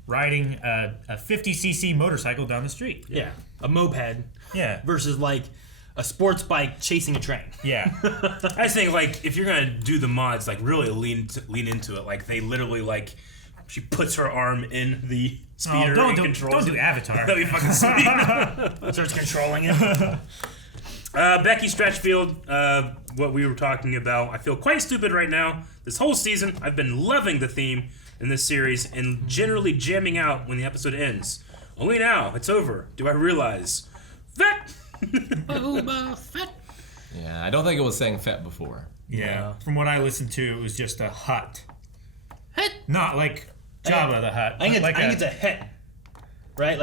riding a 50cc motorcycle down the street. Yeah, a moped. Yeah, versus a sports bike chasing a train. Yeah, I just think if you're gonna do the mods, really lean into it. They literally she puts her arm in the speeder and controls don't do Avatar. That'd be fucking sweet. Starts controlling it. Becky Stretchfield, what we were talking about. I feel quite stupid right now. This whole season, I've been loving the theme in this series and generally jamming out when the episode ends. Only now, it's over, do I realize that. Boba Fett. Yeah, I don't think it was saying Fett before. Yeah, from what I listened to, it was just a hut. Hut? Not like Jabba the Hutt. I think it's a hit. Right,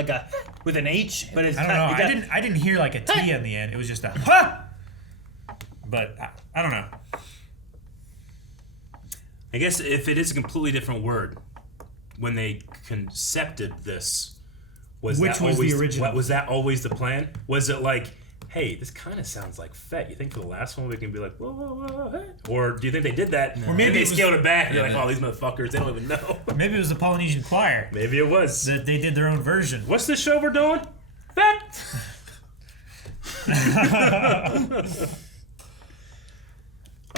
with an H, but it's I don't know. I didn't hear a T on the end. It was just a huh. But I don't know. I guess if it is a completely different word, when they concepted this, was Which that was always the original? Was that always the plan? Was it hey, this kind of sounds like Fett. You think for the last one we can be like, whoa, whoa, whoa, hey? Or do you think they did that? Or maybe they it was- scaled it back and they're like, oh, these motherfuckers, they don't even know. Maybe it was the Polynesian choir. Maybe it was. That they did their own version. What's this show we're doing? Fett!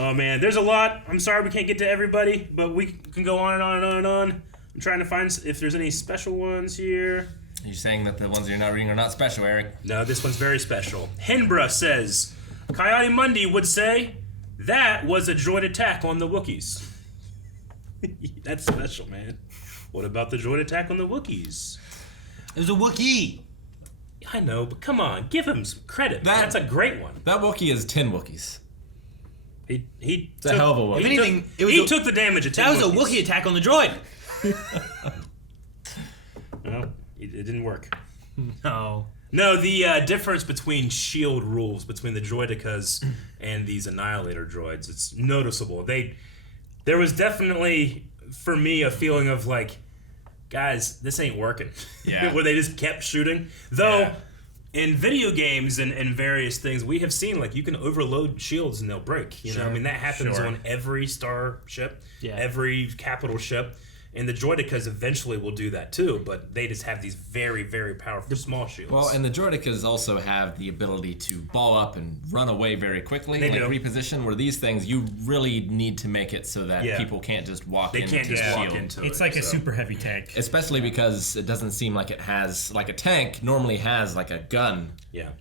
Oh man, there's a lot. I'm sorry we can't get to everybody, but we can go on and on and on and on. I'm trying to find if there's any special ones here. You're saying that the ones you're not reading are not special, Eric? No, this one's very special. Henbra says, Coyote Mundi would say, that was a droid attack on the Wookiees. That's special, man. What about the droid attack on the Wookiees? It was a Wookiee. I know, but come on, give him some credit. That's a great one. That Wookiee is 10 Wookiees. He It's a hell of a Wookiee. If anything, He took the damage of 10 That was a Wookiees. Wookiee attack on the droid. No, it didn't work. No. No, the difference between shield rules between the droidicas and these annihilator droids, it's noticeable. There was definitely, for me, a feeling of like, guys, this ain't working. Yeah. Where they just kept shooting. Though, in video games and various things, we have seen, like, you can overload shields and they'll break. You know, I mean, that happens on every star ship, every capital ship. And the droidicas eventually will do that too, but they just have these very, very powerful small shields. Well, and the droidicas also have the ability to ball up and run away very quickly, They like do. reposition, where these things, you really need to make it so that people can't just walk into the shield. It's like a super heavy tank. Especially because it doesn't seem like it has, like a tank normally has like a gun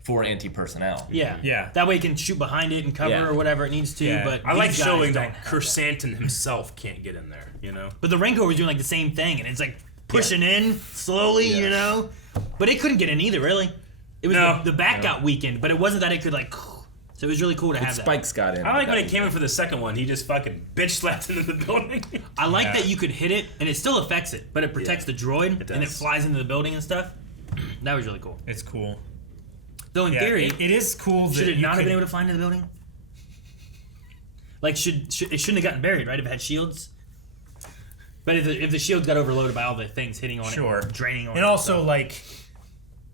for anti-personnel. Yeah. That way it can shoot behind it and cover or whatever it needs to. But I like these guys showing don't that have Chrysanthemum himself can't get in there, you know? But the Rancor was doing like the same thing, and it's like pushing in slowly, you know? But it couldn't get in either, really. It was the back got weakened, but it wasn't that it could like... So it was really cool to have that. Spikes got in. I like when it came in for the second one, he just fucking bitch slapped into the building. I like that you could hit it, and it still affects it, but it protects the droid, and it flies into the building and stuff. That was really cool. It's cool. Though in theory... It is cool that should it you not have could- been able to fly into the building? Like, it shouldn't have gotten buried, right, if it had shields? But if the shields got overloaded by all the things hitting on it, and draining on it. And also, like,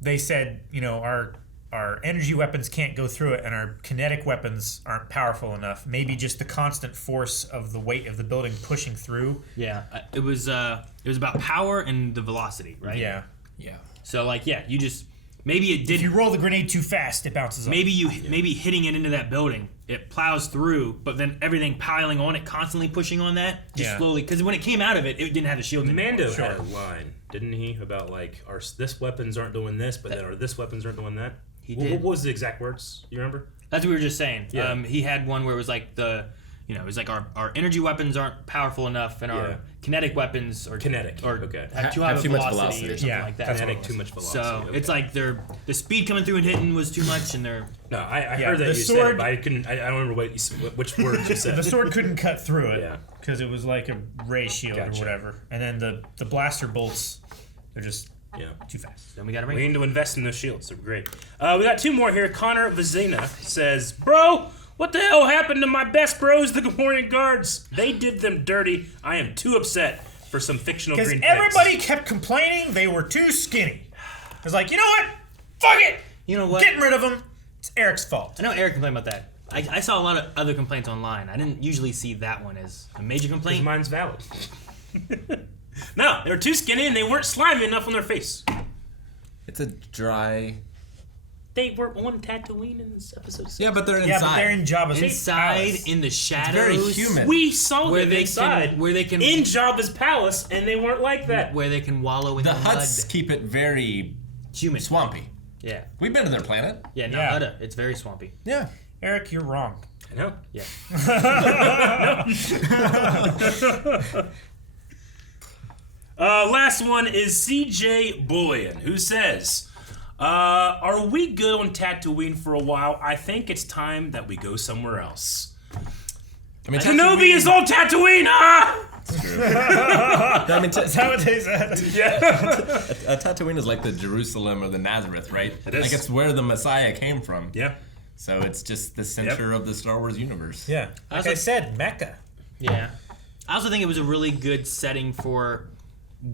they said, you know, our energy weapons can't go through it, and our kinetic weapons aren't powerful enough. Maybe just the constant force of the weight of the building pushing through. Yeah, it was about power and the velocity, right? Yeah. So, like, you just... Maybe it did. If you roll the grenade too fast, it bounces off. Maybe hitting it into that building, it plows through, but then everything piling on it, constantly pushing on that, just slowly. Because when it came out of it, it didn't have the shield. Mando had a line, didn't he, about like, our this weapons aren't doing this, but then our this weapons aren't doing that. He What did. was the exact words? You remember? That's what we were just saying. Yeah. He had one where it was like it was like our energy weapons aren't powerful enough, and our kinetic weapons are have too high of a velocity or something like that. Kinetic too much velocity. So it's like the speed coming through and hitting was too much, and they're I heard that you said it, but I couldn't. I don't remember which words you said. The sword couldn't cut through it because it was like a ray shield or whatever. And then the blaster bolts, they're just too fast. Then we got We need to invest in those shields. They're great. We got two more here. Connor Vizina says, "Bro, what the hell happened to my best bros, the Gamorrean guards? They did them dirty. I am too upset for some fictional Because green pigs." everybody kept complaining they were too skinny. I was like, you know what? Fuck it. You know what? Getting rid of them. It's Eric's fault. I know Eric complained about that. I saw a lot of other complaints online. I didn't usually see that one as a major complaint. Because mine's valid. No, they were too skinny and they weren't slimy enough on their face. It's a dry... They were on Tatooine in this episode 6. Yeah, but they're inside. Yeah, but they're in Jabba's inside palace. in the shadows. very human. We saw where them they inside can, where they can in Jabba's palace, and they weren't like that. Where they can wallow in the huts mud. keep it very human, swampy. Yeah, we've been to their planet. Yeah, Hutta, it's very swampy. Yeah, Eric, you're wrong. I know. Yeah. Last one is CJ Bullion, who says, are we good on Tatooine for a while? I think it's time that we go somewhere else. I mean, Kenobi is on Tatooine! Ah! I mean, Is that what they said? Yeah. Tatooine is like the Jerusalem or the Nazareth, right? It is. Like it's where the Messiah came from. Yeah. So it's just the center of the Star Wars universe. Yeah. Like I said, Mecca. Yeah. I also think it was a really good setting for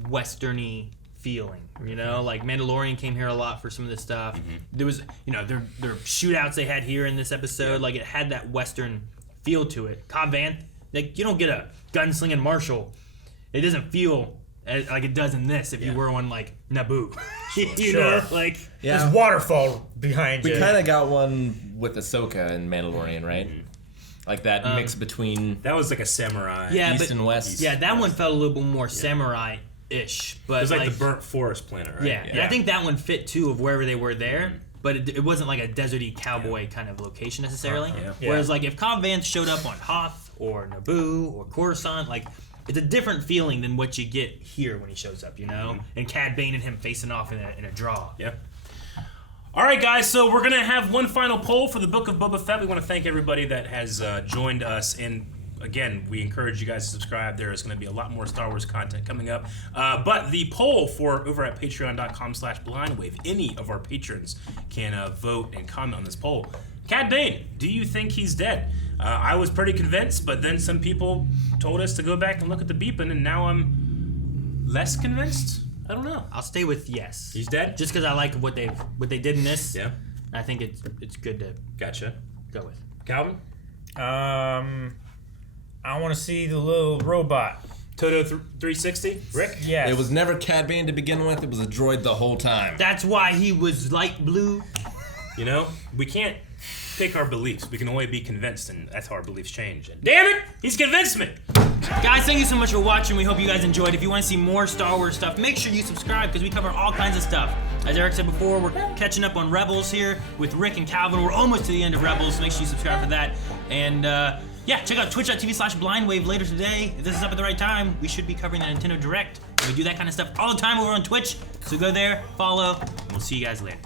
Western-y feeling. You know, like Mandalorian came here a lot for some of this stuff. There was, you know, their shootouts they had here in this episode. Like it had that Western feel to it. Cobb Vanth, like you don't get a gunslinging marshal. It doesn't feel like it does in this. If you were on like Naboo, you know, like there's waterfall behind you. We kind of got one with Ahsoka and Mandalorian, right? Like that mix between that was like a samurai, East and West. Yeah, that one felt a little bit more samurai-ish, but it was like the burnt forest planet, right? Yeah, and I think that one fit too of wherever they were there. But it wasn't like a deserty cowboy kind of location necessarily. Whereas like if Cobb Vanth showed up on Hoth or Naboo or Coruscant, like it's a different feeling than what you get here when he shows up, you know? And Cad Bane and him facing off in a draw. Yeah. All right, guys, so we're going to have one final poll for the Book of Boba Fett. We want to thank everybody that has joined us. And, again, we encourage you guys to subscribe. There is going to be a lot more Star Wars content coming up. But the poll for over at patreon.com/blindwave, any of our patrons can vote and comment on this poll. Cad Bane, do you think he's dead? I was pretty convinced, but then some people told us to go back and look at the beeping, and now I'm less convinced. I don't know. I'll stay with yes. He's dead? Just because I like what they did in this. Yeah. I think it's good to go with. Calvin? I want to see the little robot. Toto 360? Rick? Yes. It was never Cad Bane to begin with. It was a droid the whole time. That's why he was light blue. You know, we can't pick our beliefs. We can only be convinced, and that's how our beliefs change. And damn it, he's convinced me. Guys, thank you so much for watching. We hope you guys enjoyed. If you want to see more Star Wars stuff, make sure you subscribe because we cover all kinds of stuff. As Eric said before, we're catching up on Rebels here with Rick and Calvin. We're almost to the end of Rebels. Make sure you subscribe for that. And yeah, check out twitch.tv/blindwave later today. If this is up at the right time, we should be covering the Nintendo Direct. And we do that kind of stuff all the time over on Twitch. So go there, follow, and we'll see you guys later.